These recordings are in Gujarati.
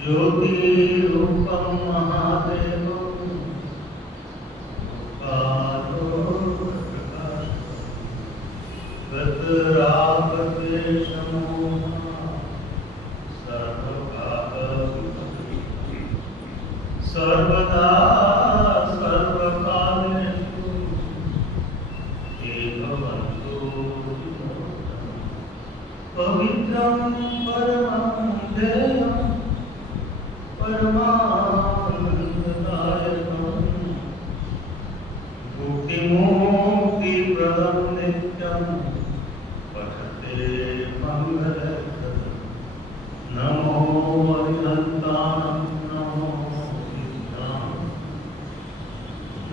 ज्योतिरूपं महादेवं सर्वदा सर्वकालेषु हे भवन्तु पवित्रं परमं ध्येयं परमानन्ददायकं मुक्तिमुक्तिप्रदं नित्यं पठते मङ्गलप्रदं नमो अरिहन्तानं नमो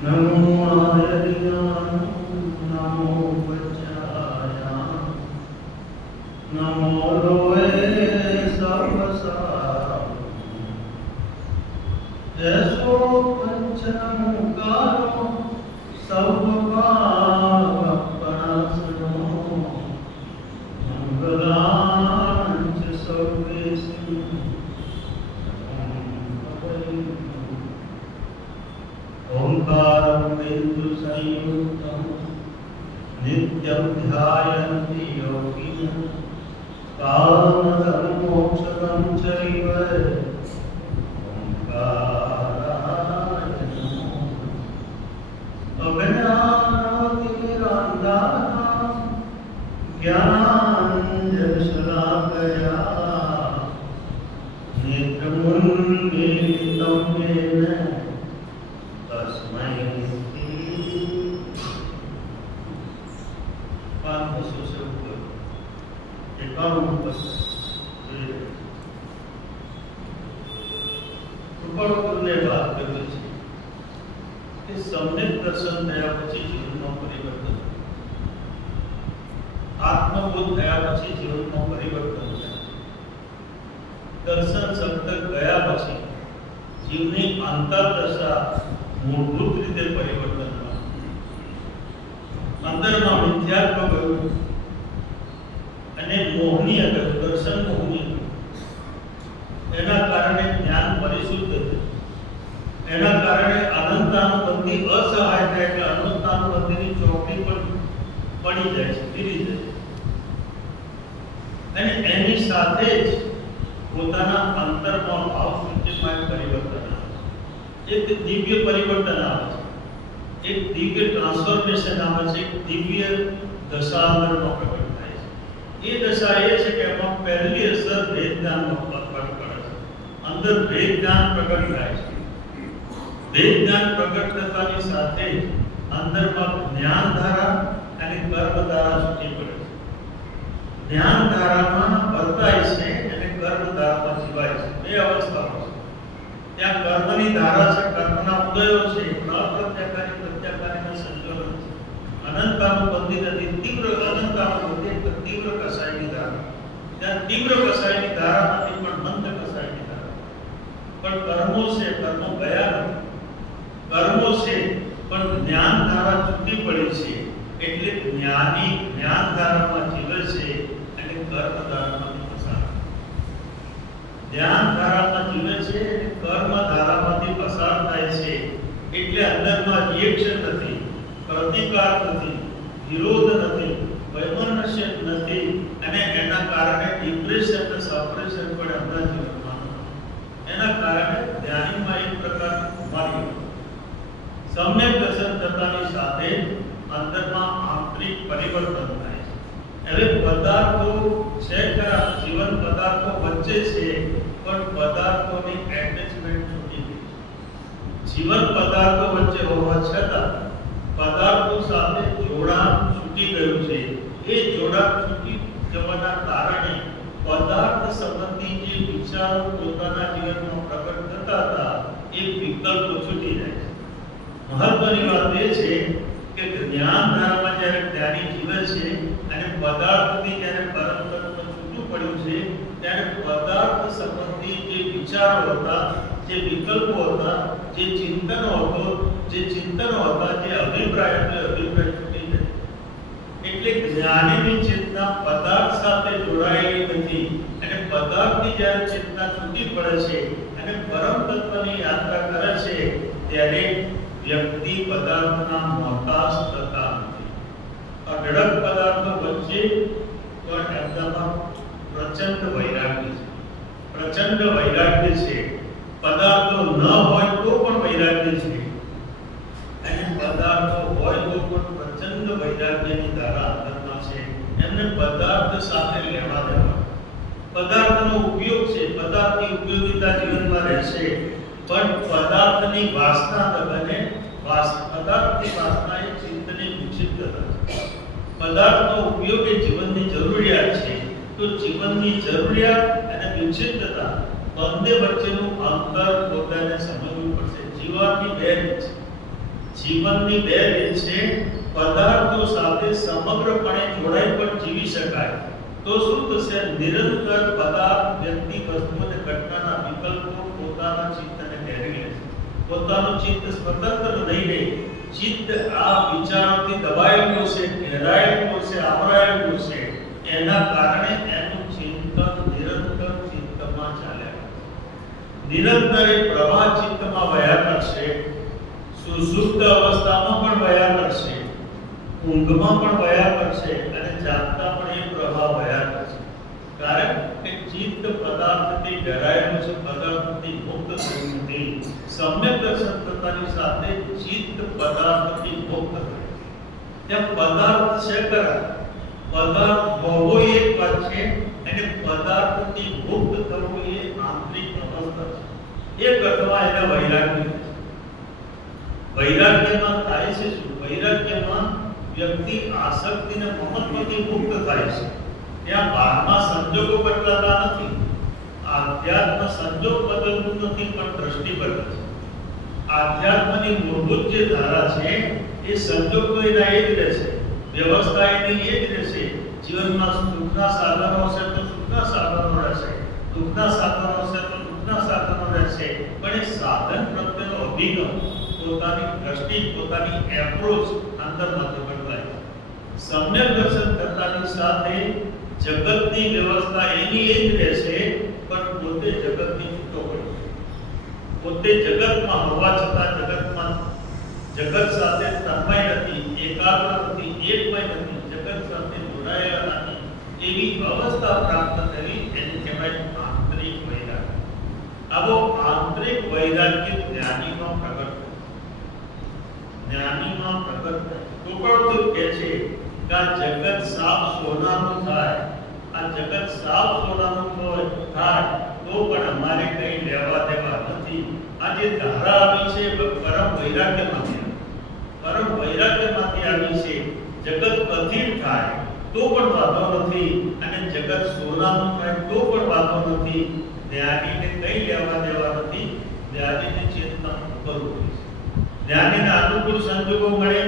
नमो आर्याय नमो वज्राय नमो लोहे सर्वसार जैसो पंचनमुकारो सर्वपावपणासनो मंगलांच सर्वेषु ओंकारं बिंदु संयुक्तं नित्यं ध्यायन्ति योगिनः कामदं मोक्षदं चैव ओंकाराय नमः अज्ञानातिमिरान्धानां ज्ञानाञ्जनशलाकया नेत्रमुन्मीलितं येन तस्मै बात करनी चाहिए सम्यक दर्शन થયા પછી જીવનમાં પરિવર્તન આત્મબોધ થયા પછી જીવનમાં પરિવર્તન થાય દર્શન સતત ગયા પછી જીવની અંતરદશા મૂળભૂત રીતે પરિવર્તન થાય અંદરમાં મિથ્યાત્વ ગયું અને મોહનીય ગયું દર્શન મોહનીય એના કારણે જ્ઞાન પરિશુદ્ધ થયું એના કારણે અનંતાનુબંધી અસહાય થાય એટલે અનંતાનુબંધીની ચોકડી પણ પડી જાય છે ધીરી જાય અને એની સાથે જ પોતાના અંતરમાં ભાવ સૂચિમાં પરિવર્તન આવે છે એક દિવ્ય પરિવર્તન આવે છે એક દિવ્ય ટ્રાન્સફોર્મેશન આવે છે એક દિવ્ય દશા અંદરમાં પ્રગટ થાય છે એ દશા એ છે કે એમાં પહેલી અસર ભેદ જ્ઞાનનો પ્રગટ કરે છે અંદર ભેદ જ્ઞાન પ્રગટ થાય છે ભેદ જ્ઞાન પ્રગટ થતાની સાથે અંદરમાં જ્ઞાન ધારા અને કર્મ ધારા છૂટી પડે છે જ્ઞાન ધારામાં વર્તાય છે અને કર્મ ધારામાં જીવાય છે બે અવસ્થાઓ છે ત્યાં કર્મની ધારા છે કર્મના ઉદયો છે પ્રત્યાકારી પ્રત્યાકારીના સંકલન છે અનંતાનુબંધી નથી તીવ્ર અનંતાનુબંધી તીવ્ર કસાયની ધારા ત્યાં તીવ્ર કસાયની ધારામાંથી પણ મંદ કસાયની ધારા પણ કર્મો છે કર્મો ગયા નથી કર્મો છે પણ જ્ઞાન ધારા છૂટી પડી છે એટલે જ્ઞાની જ્ઞાન ધારામાં જીવે છે અને કર્મ ધારામાંથી પસાર જ્ઞાન ધારામાં જીવે છે અને કર્મ ધારામાંથી પસાર થાય છે એટલે અંદરમાં રિએક્શન નથી પ્રતિકાર નથી વિરોધ નથી વૈમનસ્ય નથી અને એના કારણે ડિપ્રેશન અને સપ્રેશન પણ અંદર જીવનમાં એના કારણે ધ્યાનમાં એક પ્રકારનું કુમારી સમ્યક દર્શન થતાની સાથે અંદરમાં આંતરિક પરિવર્તન થાય છે હવે પદાર્થો છે ખરા જીવન પદાર્થો વચ્ચે છે પણ પદાર્થોની એટેચમેન્ટ છૂટી ગઈ જીવન પદાર્થો વચ્ચે હોવા છતાં પદાર્થો સાથે જોડાણ છૂટી ગયું છે એ જોડાણ છૂટી જવાના કારણે પદાર્થ સંબંધી જે વિચારો પોતાના જીવનમાં પ્રગટ થતા હતા એ વિકલ્પો છૂટી જાય છે મહત્વની વાત એ છે કે જ્ઞાન ધારામાં જ્યારે જ્ઞાની જીવે છે અને પદાર્થથી જ્યારે પરમ તત્વ છૂટું પડ્યું છે ત્યારે પદાર્થ સંબંધી જે વિચારો હતા જે વિકલ્પો હતા જે ચિંતનો હતા જે અભિપ્રાય છૂટી જાય જ્ઞાનીની ચેતના પદાર્થ સાથે જોડાયેલી નથી અને પદાર્થની જ્યારે ચેતના છૂટી પડે છે અને પરમ તત્વની યાત્રા કરે છે ત્યારે વ્યક્તિ પદાર્થના મોહતાજ થતા નથી. અઢળક પદાર્થો વચ્ચે પણ એમનામાં પ્રચંડ વૈરાગ્ય છે. પ્રચંડ વૈરાગ્ય છે. પદાર્થો ન હોય તો પણ વૈરાગ્ય છે અને પદાર્થો હોય તો પણ પ્રચંડ વૈરાગ્યની ધારા અંતરમાં છે. એમને પદાર્થ સાથે લેવા દેવા. પદાર્થનો ઉપયોગ છે, પદાર્થની ઉપયોગિતા જીવનમાં રહેશે, પણ પદાર્થની વાસના બને પદાર્થની વાસના એ ચિત્તની વિક્ષિપ્તતા છે. પદાર્થનો ઉપયોગ એ જીવનની જરૂરિયાત છે. તો જીવનની જરૂરિયાત અને વિક્ષિપ્તતા બંને વચ્ચેનું અંતર પોતાને સમજવું પડશે. જીવનની બે રીત છે. જીવનની બે રીત છે. પદાર્થો સાથે સમગ્રપણે જોડાઈ પણ જીવી શકાય તો શું થશે? નિરંતર પદાર્થ, વ્યક્તિ, વસ્તુ અને ઘટનાના વિકલ્પો પોતાના ચિત્તને ઘેરી લે છે. પોતાનું ચિત્ત સ્વતંત્ર નહીં રહે. ચિત્ત આ વિચારોથી દબાયેલું છે, ઘેરાયેલું છે, આવરાયેલું છે. એના કારણે એનું ચિંતન નિરંતર ચિત્તમાં ચાલ્યા કરશે. નિરંતર એ પ્રવાહ ચિત્તમાં વહ્યા કરશે. સુષુપ્ત અવસ્થામાં પણ વહ્યા કરશે, ઊંઘમાં પણ વહ્યા કરશે અને જાગતા પણ એ પ્રવાહ વહ્યા કરશે. કારણ કે ચિત્ત પદાર્થથી ઘેરાયેલું છે, પદાર્થથી મુક્ત થયું નથી. સમ્યક દર્શન થતાની સાથે ચિત્ત પદાર્થથી મુક્ત થાય. ત્યાં પદાર્થ છે ખરા, પદાર્થ હોવો એ એક વાત છે અને પદાર્થથી મુક્ત થવું એ આંતરિક અવસ્થા છે. એક અર્થમાં એને વૈરાગ્ય છે. વૈરાગ્યમાં થાય છે શું? વૈરાગ્યમાં વ્યક્તિ આસક્તિને મહત્વથી મુક્ત થાય છે. ત્યાં બહારના સંજોગો બદલાતા નથી. આધ્યાત્મ સંજોગ બદલતું નથી પણ દ્રષ્ટિ બદલે છે. આધ્યાત્મની મૂળભૂત જે ધારા છે એ સંજોગ તો એના એ જ રહેશે, વ્યવસ્થા એની એ જ રહેશે. જીવનમાં સુખના સાધનો હશે તો સુખના સાધનો રહેશે, દુઃખના સાધનો હશે તો દુઃખના સાધનો રહેશે. પણ એ સાધન પ્રત્યેનો અભિગમ, પોતાની દ્રષ્ટિ, પોતાની એપ્રોચ અંતરમાંથી બદલાય. સમ્યક દર્શન કરતાની સાથે જગતની વ્યવસ્થા એની એ જ રહેશે પણ પોતે જગતની છૂટો પડે. પોતે જગતમાં હોવા છતાં જગત સાથે તન્મય નથી, એકાગ્ર નથી, એકમય નથી, જગત સાથે જોડાયેલા નથી. એવી અવસ્થા પ્રાપ્ત થવી એને કહેવાય આંતરિક વૈરાગ્ય. આવો આંતરિક વૈરાગ્ય જ્ઞાનીમાં પ્રગટ જ્ઞાનીમાં પ્રગટ ટોકળતું કહે છે કે આ જગત સાફ સોનાનું થાય, આ જગત સાફ સોનાનું થાય તો પણ અમારે કંઈ લેવા દેવા નથી. આ જે ધારા આવી છે પરમ વૈરાગ્યમાંથી આવી છે. જગત અધીર થાય તો પણ વાંધો નથી અને જગત સોનાનું થાય તો પણ વાંધો નથી. જ્ઞાનીને કંઈ લેવા દેવા નથી. જ્ઞાનીને ચેતના ઉપર ઉભી છે. જ્ઞાનીને અનુકૂળ સંજોગો મળે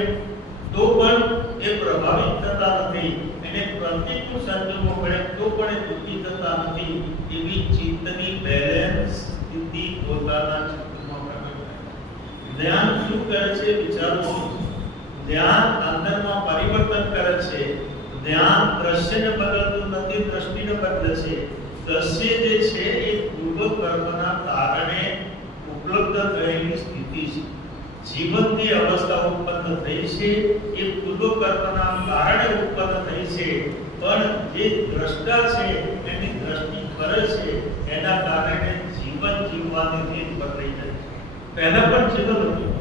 તો પણ એ પ્રભાવિત થતા નથી અને પ્રતિકૂળ સંજોગો મળે તો પણ એ દુઃખી થતા નથી. એવી ચિત્તની બેલેન્સ સ્થિતિ પોતાના ચિત્તમાં પ્રગટ થાય. જ્ઞાન શું કરે છે? વિચારો. જ્ઞાન અંદરમાં પરિવર્તન કરે છે. જ્ઞાન દ્રશ્યને બદલતું નથી, દ્રષ્ટિને બદલે છે. દ્રશ્ય જે છે એ પૂર્વ કર્મના કારણે ઉપલબ્ધ થયેલી સ્થિતિ છે. જીવનની અવસ્થા ઉત્પન્ન થઈ છે એ પૂર્વ કર્મના કારણે ઉત્પન્ન થઈ છે. પણ જે દ્રષ્ટા છે એની દ્રષ્ટિ કરે છે એના કારણે જીવન જીવવાની રીત બદલાઈ જાય છે. પહેલા પણ જીવન હતું,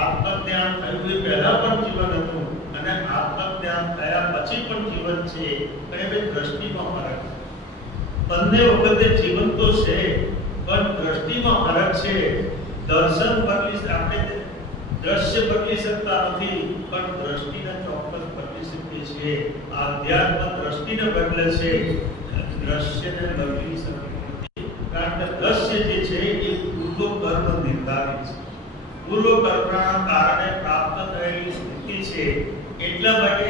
આત્મજ્ઞાન થયું એ પહેલા પણ જીવન હતું અને આત્મજ્ઞાન થયા પછી પણ જીવન છે. પણ એ દ્રષ્ટિમાં ફરક છે. બંને વખતે જીવન તો છે પણ દ્રષ્ટિમાં ફરક છે. દર્શન બદલી આપણે દ્રશ્ય બદલી શકતા નથી પણ દ્રષ્ટિને ચોક્કસ બદલી શકીએ છીએ. આધ્યાત્મ દ્રષ્ટિને બદલે છે, દ્રશ્યને બદલી શકતું નથી. કારણ કે દ્રશ્ય જે છે એ પૂર્વ કર્મ નિર્ધારિત છે, પૂર્વ કર્મના કારણે પ્રાપ્ત થયેલી સ્થિતિ છે. એટલા માટે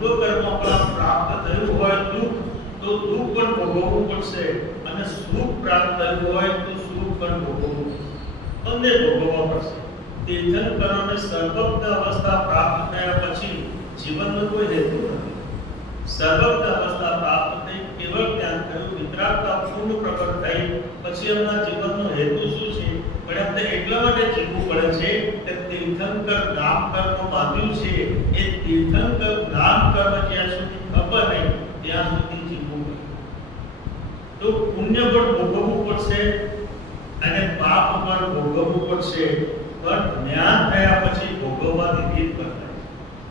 પૂર્વ કર્મ પર પ્રાપ્ત થયું હોય દુઃખ તો દુઃખ પણ ભોગવવું પડશે અને સુખ પ્રાપ્ત થયું હોય તો સુખ પણ ભોગવવું પડશે. બંને ભોગવવા પડશે. તીર્થંકરોને સર્વજ્ઞ અવસ્થા પ્રાપ્ત થયા પછી જીવનનો કોઈ હેતુ નથી. સર્વજ્ઞ અવસ્થા પ્રાપ્ત થઈ, કેવળ જ્ઞાન થયું, વિતરાગતા પૂર્ણ પ્રગટ થઈ, પછી એમના જીવનનો હેતુ શું છે? પણ એમને એટલા માટે જીવવું પડે છે કે તીર્થંકર નામ કર્મ બાંધ્યું છે, એ તીર્થંકર નામ કર્મ જ્યાં સુધી ખબર નહીં ત્યાં સુધી જીવવું પડે. તો પુણ્ય પણ ભોગવવું પડશે અને પાપ પણ ભોગવવું પડશે, પણ જ્ઞાન થયા પછી ભોગવવાની રીત બદલાય છે,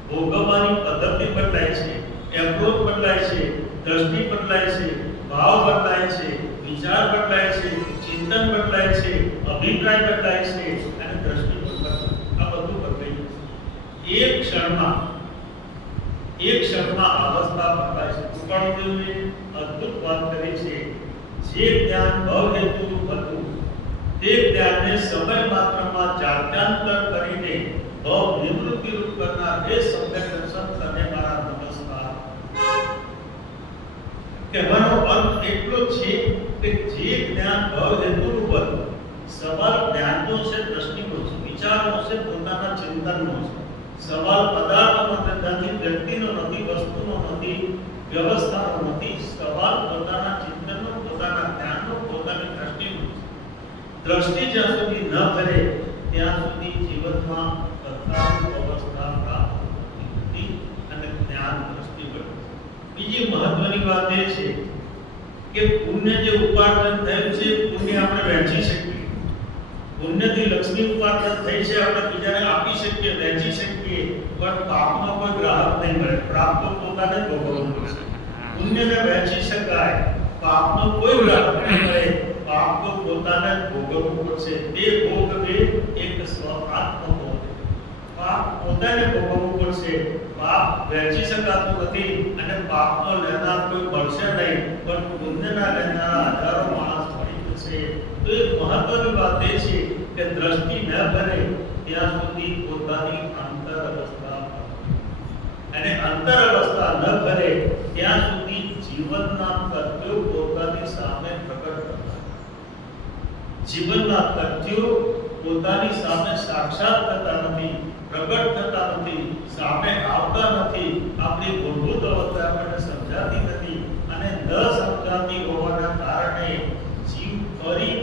ભોગવવાની પદ્ધતિ બદલાય છે, એપ્રોચ બદલાય છે, દ્રષ્ટિ બદલાય છે, ભાવ બદલાય છે, વિચાર બદલાય છે, ચિંતન બદલાય છે, અભિપ્રાય બદલાય છે અને દ્રષ્ટિ બદલાય. આ બધું બદલાઈ જશે એક ક્ષણમાં અવસ્થા બદલાય છે. કૃપાળુદેવને અદ્ભુત વાત કરી છે. જે જ્ઞાન ભવ હેતુનું હતું તે જ્ઞાનને સમય માત્રમાં જાત્યાંતર કરીને ભવ નિવૃત્તિ રૂપ કરનાર એ સમ્યક દર્શન તને મારા નમસ્કાર. કહેવાનો અર્થ એટલો છે કે જે જ્ઞાન ભવ હેતુનું હતું, સવાલ જ્ઞાનનો છે, દ્રષ્ટિનો છે, વિચારનો છે, પોતાના ચિંતનનો છે. સવાલ પદાર્થનો નથી, વ્યક્તિનો નથી, વસ્તુનો નથી, વ્યવસ્થાનો નથી. સવાલ પોતાના ચિંતનનો, પોતાના જ્ઞાનનો, પોતાની દ્રષ્ટિનો છે. દ્રષ્ટિ જ્યાં સુધી ન કરે ત્યાં સુધી જીવનમાં તથારૂપ અવસ્થા પ્રાપ્ત થતી અને જ્ઞાન દ્રષ્ટિ બને. બીજી મહત્વની વાત એ છે કે પુણ્ય જે ઉપાર્જન થયું છે, પુણ્ય આપણે વહેંચી શકીએ. પુણ્યથી લક્ષ્મી ઉપાર્જન થઈ છે, આપણે બીજાને આપી શકીએ, વહેંચી શકીએ, પણ પાપનો કોઈ ગ્રાહક નહીં મળે. પ્રાપ્ત પોતાને જ ભોગવવું પડશે. પુણ્યને વહેંચી શકાય, પાપનો કોઈ ગ્રાહક નહીં મળે. પાપ તો પોતાને જ ભોગવવું પડશે. તે ભોગવે એક સ્વ-આત્મ ભોગ. પાપ પોતાને ભોગવવું પડશે. પાપ વહેંચી શકાતું નથી અને પાપનો લેનાર કોઈ મળશે નહીં, પણ પુણ્યના લેનારા હજારો માણસ મળી જશે. તો એક મહત્વની વાત એ છે કે દ્રષ્ટિ ન ભરે ત્યાં સુધી પોતાની અંતર અવસ્થા અને અંતર અવસ્થા ન ભરે ત્યાં સુધી જીવનના તત્વો પોતાની સામે પ્રગટ કરતા, જીવનના તથ્યો પોતાની સામે સાક્ષાત થતા નથી, પ્રગટ થતા નથી, સામે આવતા નથી. આપણી મૂળભૂત અવસ્થા આપણને સમજાતી નથી અને ન સમજાતી હોવાના કારણે જીવ ફરી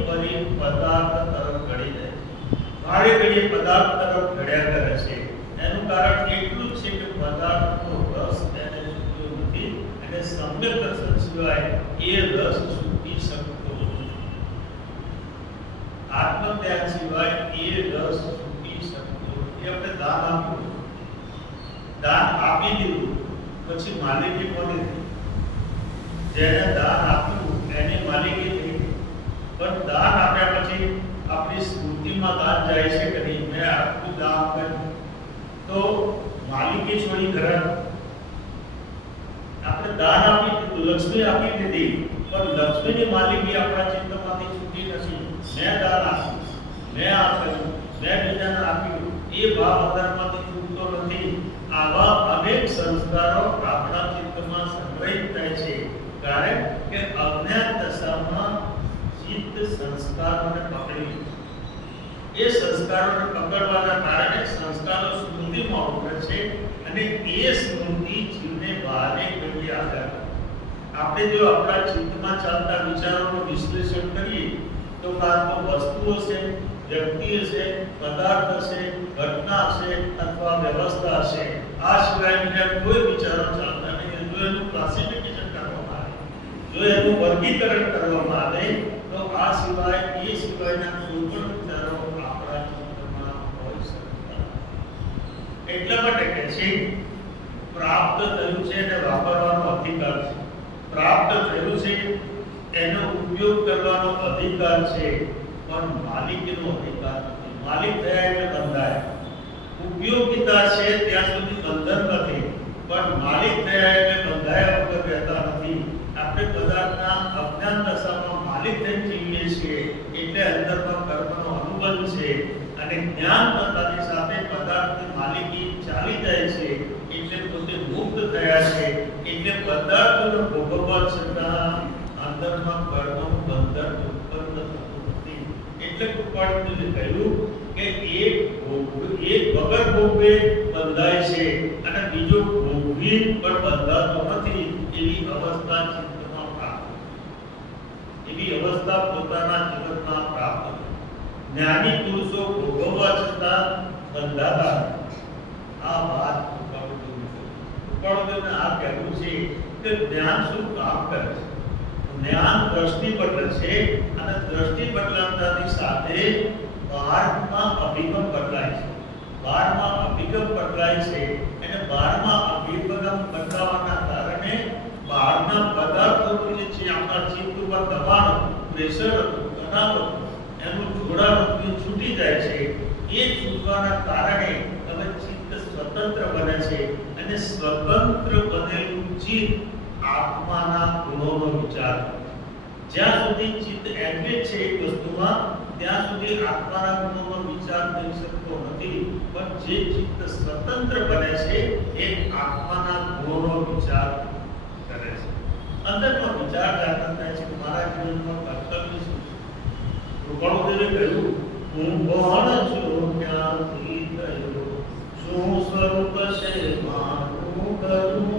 પદાર્થ તરફ ઘડી જાય છે. વારે ઘડીએ પદાર્થ તરફ ઘડ્યા કરે છે. એનું કારણ એટલું જ છે કે પદાર્થનો રસ તેને છૂટ્યો નથી અને સમ્યક દર્શન સિવાય એ રસ છૂટી શકતો નથી. આત્મજ્ઞાન સિવાય એ રસ છૂટી શકતો નથી. આપણે દાન આપ્યું, દાન આપી દીધું, પછી માલિકી કોની થઈ? જેને દાન આપ્યું એની માલિકી થઈ. પણ દાન આપ્યા પછી આપણી સ્મૃતિમાં દાન જાય છે કે નહીં? મેં આટલું દાન કર્યું તો માલિકી છોડી ખરા? આપણે દાન આપી દીધું, લક્ષ્મી આપી દીધી, પણ લક્ષ્મીની માલિકી આપણા ચિત્તમાંથી છૂટી નથી. મેં દાન આપ્યું, મેં આ કર્યું, મેં બીજાને આપ્યું, એ ભાવ અંતરમાંથી છૂટતો નથી. આવા અનેક સંસ્કારો આપણા ચિત્તમાં સંગ્રહિત થાય છે, કારણ કે અજ્ઞાન દશામાં ચિત્ત સંસ્કારોને પકડી લે છે. એ સંસ્કારોને પકડવાના કારણે સંસ્કારો સ્મૃતિમાં ઉતરે છે અને એ સ્મૃતિ જીવને બહારને ઘડીએ આધાર. આપણે જો આપણા ચિત્તમાં ચાલતા વિચારોનું વિશ્લેષણ કરીએ તો કાં તો વસ્તુઓ છે, વ્યક્તિ હશે, પદાર્થ હશે, ઘટના હશે અથવા વ્યવસ્થા હશે. આ સિવાય બીજા કોઈ વિચારો ચાલતા નહીં. જો એનું ક્લાસિફિકેશન કરવામાં આવે, જો એનું વર્ગીકરણ કરવામાં આવે તો આ સિવાય એ સિવાયના કોઈ પણ વિચારો આપણા ચિત્તમાં હોઈ શકતા. એટલા માટે કે છે પ્રાપ્ત થયું છે અને વાપરવાનો અધિકાર છે. પ્રાપ્ત થયું છે એનો ઉપયોગ કરવાનો અધિકાર છે, પણ માલિકીનો અધિકાર નથી. માલિક થયા એટલે બંધાય. ઉપયોગિતા છે ત્યાં સુધી બંધન નથી, પણ માલિક થયા એટલે બંધાયા વગર રહેતા નથી. આપણે પદાર્થના અજ્ઞાન દશામાં માલિક થઈને જીવીએ છીએ એટલે અંદરમાં કર્મનો અનુબંધ છે અને જ્ઞાન થતાની સાથે પદાર્થની માલિકી ચાલી જાય છે એટલે પોતે મુક્ત થયા છે. એટલે પદાર્થોને ભોગવવા છતાં અંદરમાં કર્મનું બંધન ઉત્પન્ન થતું નથી. એટલે કૃપાળુદેવે કહ્યું કે એક વગર ભોગવે બંધાય છે અને બીજો ભોગવી પણ બંધાતો નથી. એવી અવસ્થા પોતાના જીવનમાં પ્રાપ્ત થઈ. જ્ઞાની પુરુષો ભોગવવા છતાં બંધાતા આ વાત કૃપાળુદેવને આ કહેવું છે કે જ્ઞાન શું કામ કરે છે. જ્ઞાન દ્રષ્ટિ બદલે છે અને દ્રષ્ટિ બદલાતાની સાથે બહારમાં અભિગમ બદલાય છે. બહારમાં અભિગમ બદલાય છે અને બહારમાં અભિગમ બદલાવાના કારણે બહારના પદાર્થોનું જે છે આપણા ચિત્ત ઉપર દબાણ, પ્રેશર હતું, તણાવ હતું, એનું જોડાણ છૂટી જાય છે. એ છૂટવાના કારણે હવે ચિત્ત સ્વતંત્ર બને છે અને સ્વતંત્ર બનેલું ચિત્ત આત્માના ગુણોનો વિચાર. જ્યાં સુધી ચિત્ત એન્ગેજ છે એક વસ્તુમાં ત્યાં સુધી આત્માના ગુણોનો વિચાર થઈ શકતો નથી. પણ જે ચિત્ત સ્વતંત્ર બને છે એ આત્માના ગુણોનો વિચાર કરે છે. અંદરનો વિચાર જાગૃત થાય છે કે મારા જીવનમાં કર્તવ્ય શું છે. કૃપાળુદેવે કહ્યું, હું કોણ છું, ક્યાંથી થયો, શું સ્વરૂપ છે મારું કરું,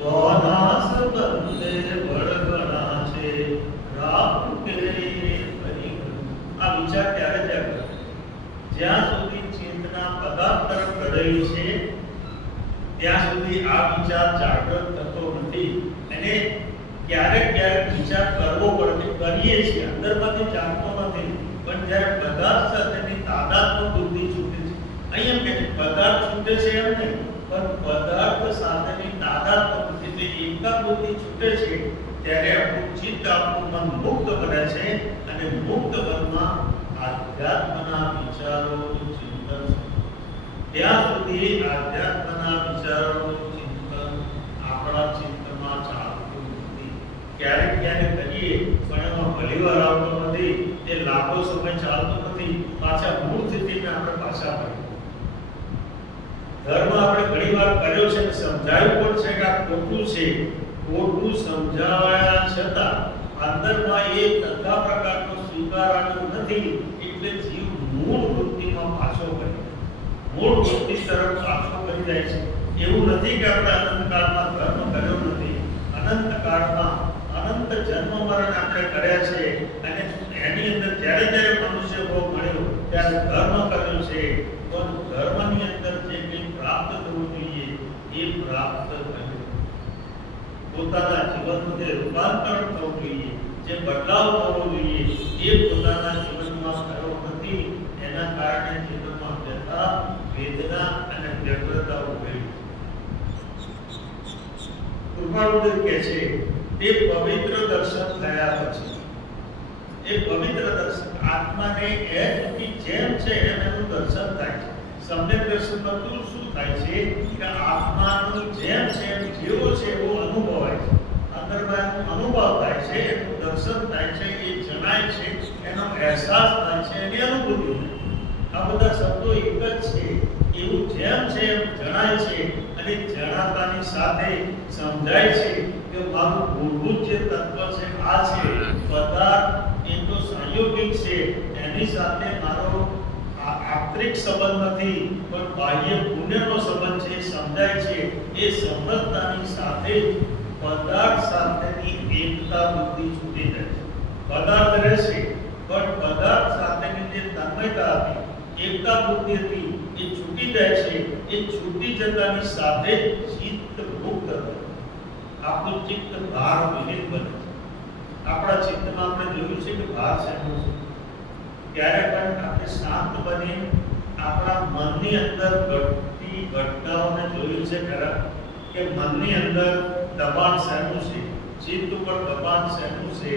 કોના સંબંધે વળગણા છે, રામ કે ફરી. આ વિચાર ત્યારે જાગૃત જ્યાં સુધી ચેતના પદાર્થ તરફ ઘડેલી છે ત્યાં સુધી આ વિચાર જાગૃત થતો નથી. અને ક્યારેક ક્યારેક વિચાર કરવો પડે, કરીએ છીએ, અંદરમાંથી જાગતો નથી. પણ જ્યારે પદાર્થ સાથેની તાદાત્મ્ય બુદ્ધિ છૂટે છે, અહીંયા કે પદાર્થ છૂટે છે એમ નહીં, પણ પદાર્થ સાથેની તાદાત્મ્ય બુદ્ધિ, એકતા બુદ્ધિ છૂટે છે ત્યારે આપણું ચિત્ત, આપણું મન મુક્ત બને છે અને મુક્ત મનમાં આધ્યાત્મના વિચારોનું ચિંતન. ત્યાં સુધી આધ્યાત્મના વિચારોનું ચિંતન આપણા ચિત્તમાં ચાલતું નથી. ક્યારેક ક્યારેક કરીએ પણ એમાં ભલીવાર આવતો નથી. એ લાંબો સમય ચાલતો નથી. પાછા મૂળ સ્થિતિમાં આપણે પાછા ફરીએ. ધર્મ આપણે ઘણીવાર કર્યો છે, સમજાવ્યું પણ છે કે આ ખોટું છે. ખોટું સમજાવ્યા છતાં અંદરમાં એ તથા પ્રકારનો સ્વીકારવાનું નથી. એટલે જીવ મૂળ વૃત્તિમાં પાછો કરી, મૂળ વૃત્તિ તરફ પાછો કરી જાય છે. એવું નથી કે આપણે અનંતકાળમાં ધર્મ કર્યો નથી. અનંતકાળમાં અનંત જન્મ મરણ આપણે કર્યા છે અને એની અંદર જ્યારે જ્યારે મનુષ્ય ભોગ મળ્યો ત્યારે ધર્મ કર્યો છે. પણ ધર્મની અંદર જે કંઈ પ્રાપ્ત થવું જોઈએ એ પ્રાપ્ત થયું. પોતાના જીવનનું જે રૂપાંતર થવું જોઈએ, જે બદલાવ થવો જોઈએ એ પોતાના જીવનમાં થયો નથી. એના કારણે જીવનમાં વ્યથા, વેદના અને વ્યગ્રતા ઉભરી. કૃપાળુદેવ કહે છે તે પવિત્ર દર્શન થયા પછી, એ પવિત્ર દર્શન આત્માને એની જેમ છે એમ એનું દર્શન થાય છે. સમ્યક દર્શનમાં તો શું થાય છે કે આત્માનું જેમ છે એમ જેવો છે એવો અનુભવાય છે. અંદરમાં એનો અનુભવ થાય છે, એનું દર્શન થાય છે, એ જણાય છે, એનો અહેસાસ થાય છે, એની અનુભૂતિ થાય. આ બધા શબ્દો એક જ છે. એવું જેમ છે એમ જણાય છે અને જણાતાની સાથે સમજાય છે કે મારું મૂળભૂત જે તત્વ છે આ છે. પદાર્થ એ તો સંયોગિક છે, એની સાથે મારો આંતરિક સંબંધ નથી પણ બાહ્ય પુણ્યનો સંબંધ છે, સમજાય છે. એ સમજતાની સાથે પદાર્થ સાથેની એકતા બુદ્ધિ છૂટી જાય છે. પદાર્થ રહેશે પણ પદાર્થ સાથેની જે તન્મયતા હતી, એકતા બુદ્ધિ હતી, એ છૂટી જાય છે. એ છૂટી જતાની સાથે ચિત્ત મુક્ત થાય. આપણું ચિત્ત ભાર વિહીન બને છે. આપણા ચિત્તમાં આપણે જોયું છે કે ભાર શેનો છે. ત્યારે પણ આપણે શાંત બની આપણા મનની અંદર ઘટતી ઘટનાઓને જોયું છે ખરા કે મનની અંદર દબાણ શેનું છે, ચિત્ત ઉપર દબાણ શેનું છે,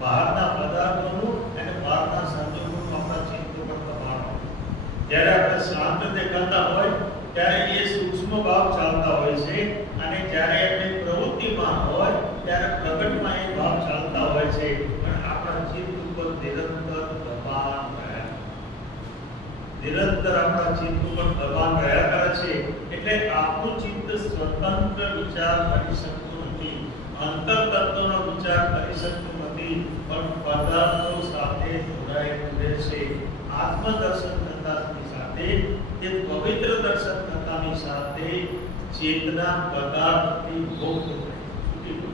બહારના પદાર્થોનું અને બહારના સંજોગોનું આપણા ચિત્ત ઉપર દબાણ. જ્યારે આપણે શાંત દેખાતા હોય ત્યારે એ સૂક્ષ્મ ભાવ ચાલતા હોય છે અને જ્યારે એમની પ્રવૃત્તિમાં હોય ત્યારે પ્રગટમાં એ ભાવ ચાલતા હોય છે. પણ આપણા ચિત્ત ઉપર નિરંતર આપણા ચિત્ત ઉપર દબાણ રહ્યા કરે છે. એટલે આપણું ચિત્ત સ્વતંત્ર વિચાર કરી શકતું નથી, અંતર તત્વનો વિચાર કરી શકતું નથી, પણ પદાર્થો સાથે જોડાયેલું રહે છે. આત્મદર્શન થતાની સાથે, તે પવિત્ર દર્શન થતાની સાથે ચેતના પદાર્થથી મુક્ત થઈ છૂટી.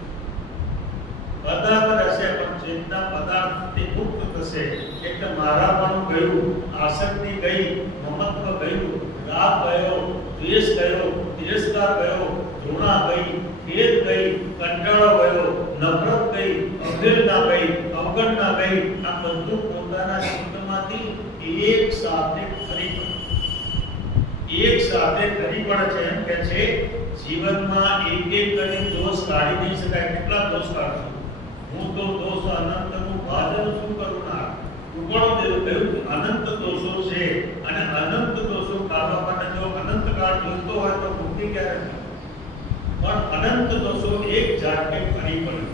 પદાર્થ રહેશે પણ ચેતના પદાર્થથી મુક્ત થશે એટલે મારાપણું ગયું, આસક્તિ ગઈ, મમત્વ ગયું, રાગ ગયો, દ્વેષ ગયો, તિરસ્કાર ગયો, ઘૃણા ગઈ, ખેદ ગઈ, કંટાળો ગયો, નફરત ગઈ, અવહેલના ગઈ, અવગણના ગઈ. આ બધું પોતાના ચિત્તમાંથી એક સાથે ફરી પડે છે. એમ કે છે જીવનમાં એક કરીને દોષ કાઢી નહીં શકાય. કેટલા દોષ કાઢશું? હું તો દોષ અનંતનું ભાજન શું કરું ના ઉપણો દેવું અનંત દોષો છે અને અનંત દોષો કાઢવા માટે જો અનંત કાળ જોઈતો હોય તો મુક્તિ ક્યારે પણ અનંત દોષો એક જાતે ફરી પડે.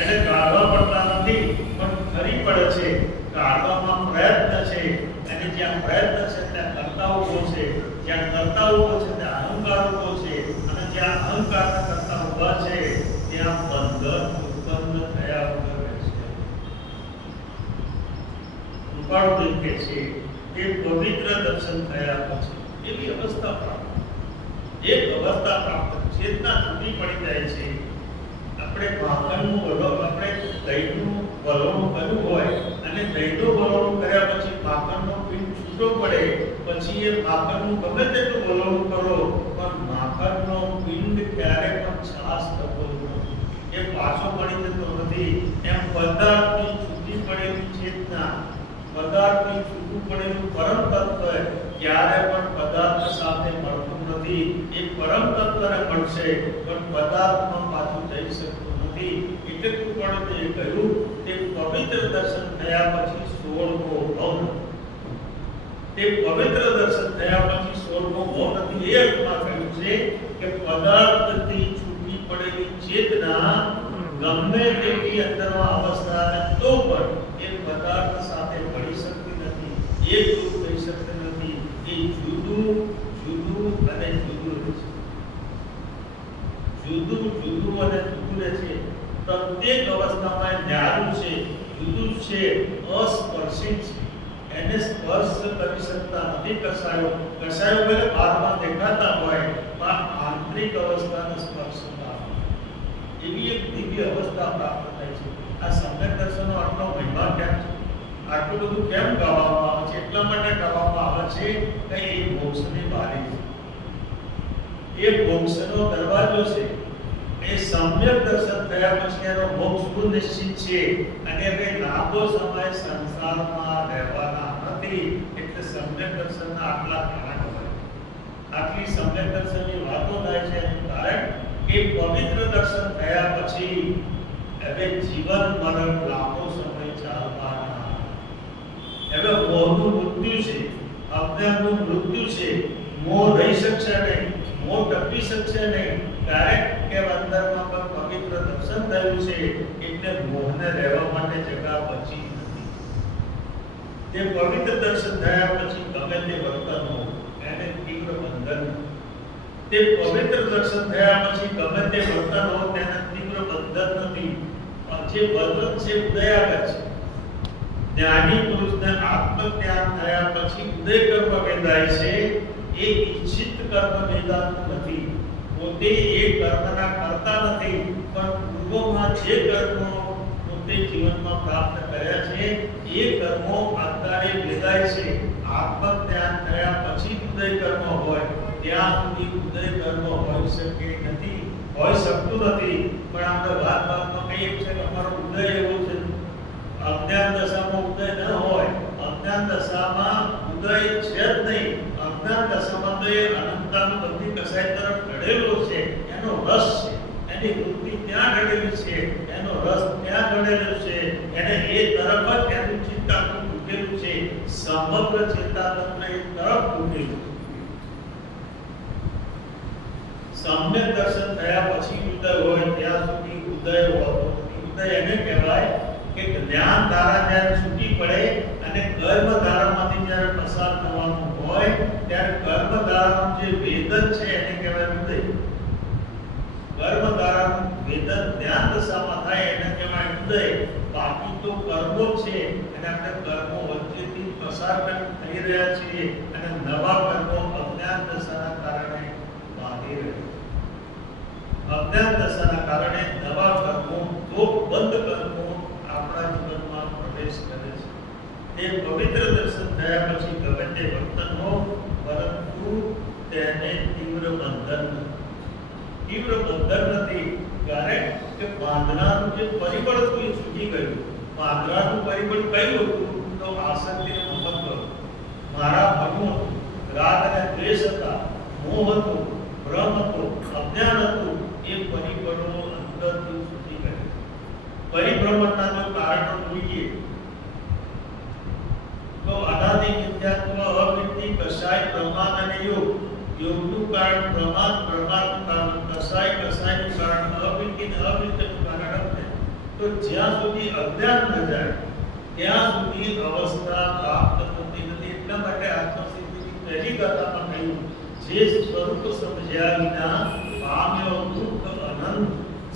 એને કાઢવા પડતા નથી પણ ફરી પડે છે. કાઢવામાં પ્રયત્ન છે અને જ્યાં પ્રયત્ન છે ત્યાં કરતા ઉભો છે, જ્યાં કરતા ઉભો છે ત્યાં અહંકાર ઉભો છે અને જ્યાં અહંકારના કરતા ઉભા છે ત્યાં બંધન ઉત્પન્ન થયા વગર છે. ઉપાડો દેખે છે તે પવિત્ર દર્શન થયા પછી એવી અવસ્થા પ્રાપ્ત, એક અવસ્થા પ્રાપ્ત ચેતના છૂટી પડી જાય છે. આપણે માખણનું વલોણું, આપણે દહીંનું વલોણું કર્યું હોય અને દહીંનું વલોણું કર્યા પછી માખણનો પિંડ છૂટો પડે પછી એ માખણનું ગમે તેટલું વલોણું કરો પણ માખણનો પિંડ ક્યારે પણ છાશ થતો નથી, એ પાછો મળી જતો નથી. એમ પદાર્થની છૂટી પડેલી ચેતના, પદાર્થની છૂટું પડેલું પરમ તત્વ ક્યારે પણ પદાર્થ સાથે મળતું નથી. એ પરમ તત્વને મળશે પણ પદાર્થમાં પાછું જઈ શકતું નથી. એટલે પણ તે કહ્યું તે પવિત્ર દર્શન થયા પછી 16મો ભાવ, તે પવિત્ર દર્શન થયા પછી 16મો ભાવ નથી. એ અર્થમાં કહ્યું છે કે પદાર્થથી છૂટી પડેલી ચેતના ગમે તેટલી અંદરમાં અવસ્થા તો પણ એ પદાર્થ સાથે મળી શકતી નથી, એક રૂપ થઈ શકતી નથી. એ જુદું જુદું અને જુદું રહે છે, જુદું જુદું અને જુદું રહે છે. પ્રત્યેક અવસ્થામાં ન્યારું છે, જુદું છે, અસ્પર્શિત છે. એને સ્પર્શ કરી શકતા નથી કસાયો. કસાયો એટલે બહારમાં દેખાતા હોય પણ આંતરિક અવસ્થાનો સ્પર્શ એવી એક દિવ્ય અવસ્થા પ્રાપ્ત થાય છે. આ સમ્યક દર્શનનો આટલો મહિમા કેમ છે, આટલું બધું કેમ ગાવામાં આવે છે? એટલા માટે ગાવામાં આવે છે કે એ મોક્ષની બારી છે, એ મોક્ષનો દરવાજો છે. એ સમ્યક દર્શન થયા પછી એનો મોક્ષ નિશ્ચિત છે અને હવે લાંબો સમય સંસારમાં રહેવાના નથી. એટલે સમ્યક દર્શનના આટલા કારણ હોય, આટલી સમ્યક દર્શનની વાતો થાય છે એનું કારણ કે પવિત્ર દર્શન થયા પછી હવે જીવન મરણ લાંબો સમય ચાલવાના. હવે મોહનું મૃત્યુ છે, અજ્ઞાનનું મૃત્યુ છે. મોહ રહી શકશે નહીં, મોહ ટકી શકશે નહીં. કારણ કે અંદરમાં પણ પવિત્ર દર્શન થયું છે એટલે મોહને રહેવા માટે જગ્યા બચી નથી. તે પવિત્ર દર્શન થયા પછી ગમે તે વર્તન હો એને તીવ્ર બંધન, તે પવિત્ર દર્શન થયા પછી ગમે તે વર્તન હો તેને તીવ્ર બંધન નથી. જે વર્તન છે ઉદયાગત છે. જ્ઞાની પુરુષને આત્મજ્ઞાન થયા પછી ઉદય કર્મ વેદાય છે. એ ઈચ્છિત કર્મ વેદાતું નથી. પોતે એ કર્મના કરતા નથી પણ પૂર્વમાં જે કર્મો પોતે જીવનમાં પ્રાપ્ત કર્યા છે એ કર્મો અત્યારે વેદાય છે. આત્મજ્ઞાન થયા પછી ઉદય કર્મ હોય ત્યાં સુધી ઉદય કર્મ હોઈ શકે નથી, હોઈ શકતું નથી. પણ આપણે વાતમાં કહીએ છીએ કે અમારો ઉદય એવો છે. અજ્ઞાન દશામાં ઉદય ન હોય, અજ્ઞાન દશામાં ઉદય છે જ નહીં. અજ્ઞાન દશામાં તો એ અનંતતાનું બધી કસાઈ તરફ ઢળેલો છે, એનો રસ છે, એની વૃત્તિ ત્યાં ઢળેલી છે, એનો રસ ત્યાં ઢળેલો છે, એને એ તરફ જ એનું ચિંતાનું ઢૂકેલું છે. સમગ્ર ચેતાતંત્ર એ તરફ ઢૂકેલું છે. સમ્યક દર્શન થયા પછી ઉદય હોય ત્યાં સુધી ઉદય હોતો નથી. ઉદય એને કહેવાય કે જ્ઞાન ધારા જ્યારે છૂટી પડે અને કર્મ ધારામાંથી જ્યારે પસાર થવાનું હોય ત્યારે કર્મ ધારાનું જે વેદન છે એને કહેવાય ઉદય. કર્મ ધારાનું વેદન જ્ઞાન દશામાં થાય એને કહેવાય ઉદય. બાકી તો કર્મો છે અને આપણે કર્મો વચ્ચેથી પસાર થઈ રહ્યા છીએ અને નવા કર્મો અજ્ઞાન દશાના કારણે બાંધી રહ્યા છે. અજ્ઞાન દશાના કારણે નવા કર્મો ભોગ બંધ કર્મો આપણા જીવનમાં પ્રવેશ કરે છે. તે પવિત્ર દર્શન થયા પછી ગમે તે વર્તન હો, પરંતુ તેને તીવ્ર બંધન નથી. કારણ કે બાંધનાનું જે પરિબળ હતું એ છૂટી ગયું. બાંધનાનું પરિબળ કયું હતું? તો આસક્તિ અને મમત્વ, મારા ભણવું હતું, રાગ અને દ્વેષ હતા, મોહ હતો, ભ્રમ હતો, અજ્ઞાન હતું. એ પરિબળો અંદરથી છૂટી ગયા. પરિભ્રમણના જો કારણો જોઈએ તો અનાદિ મિથ્યાત્વ, અવિદ્ય, કષાય, પ્રમાદ અને યોગ. યોગનું કારણ પ્રમાદ, પ્રમાદનું કારણ કષાય, કષાયનું કારણ અવિદ્ય, અવિદ્યનું કારણ અજ્ઞાન. તો જ્યાં સુધી અજ્ઞાન ન જાય ત્યાં સુધી અવસ્થા પ્રાપ્ત થતી નથી. એટલા માટે આત્મસિદ્ધિની પહેલી ગાથામાં કહ્યું, જે સ્વરૂપ સમજ્યા વિના પામ્યો દુઃખ અનંત,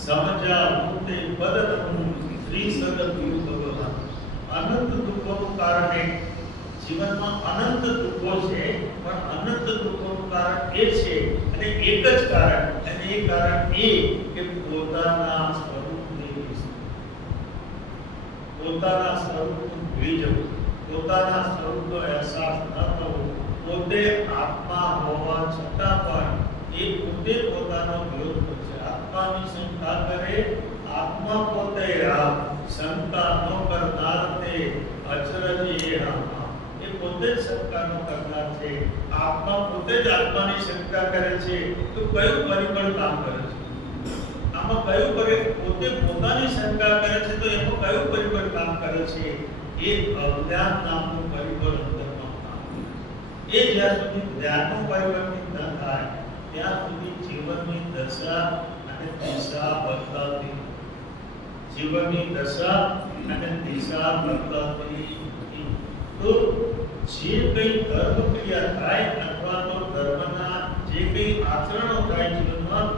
સમજ્યા મુક્તે પદનમું શ્રી સદગુરુ ભગવાન. અનંત દુઃખોનું કારણ જીવનમાં અનંત દુઃખો છે, પણ અનંત દુઃખોનું કારણ એ છે અને એક જ કારણ, અને એ કારણ એ કે પોતાના સ્વરૂપનું ભૂલી જવું, પોતાના સ્વરૂપનો અહેસાસ ન થવો, પોતે આત્મા હોવા છતાં પણ એ પોતે પોતાનો વિરોધ કરશે. આત્માની શંકા કરે, આત્મા પોતે શંકા ન કરનાર તે અચરજ એ આત્મા. એ પોતે જ શંકાનો કરનાર છે. આત્મા પોતે જ આત્માની શંકા કરે છે. તો કયું પરિબળ કામ કરે છે આમાં? કયું પોતે પોતાની શંકા કરે છે તો એમાં કયું પરિબળ કામ કરે છે? એ અજ્ઞાન નામનું પરિબળ અંદરમાં કામ કરે છે. એ જ્યાં સુધી જ્ઞાનનું પરિવર્તન ન થાય ત્યાં સુધી જીવનની દશા અને દિશા બદલાતી નથી. જીવનની દશા અને દિશા બદલાતી નથી. તો જે કંઈ ધર્મ ક્રિયા થાય અથવા તો ધર્મના જે કંઈ આચરણો થાય જીવનમાં,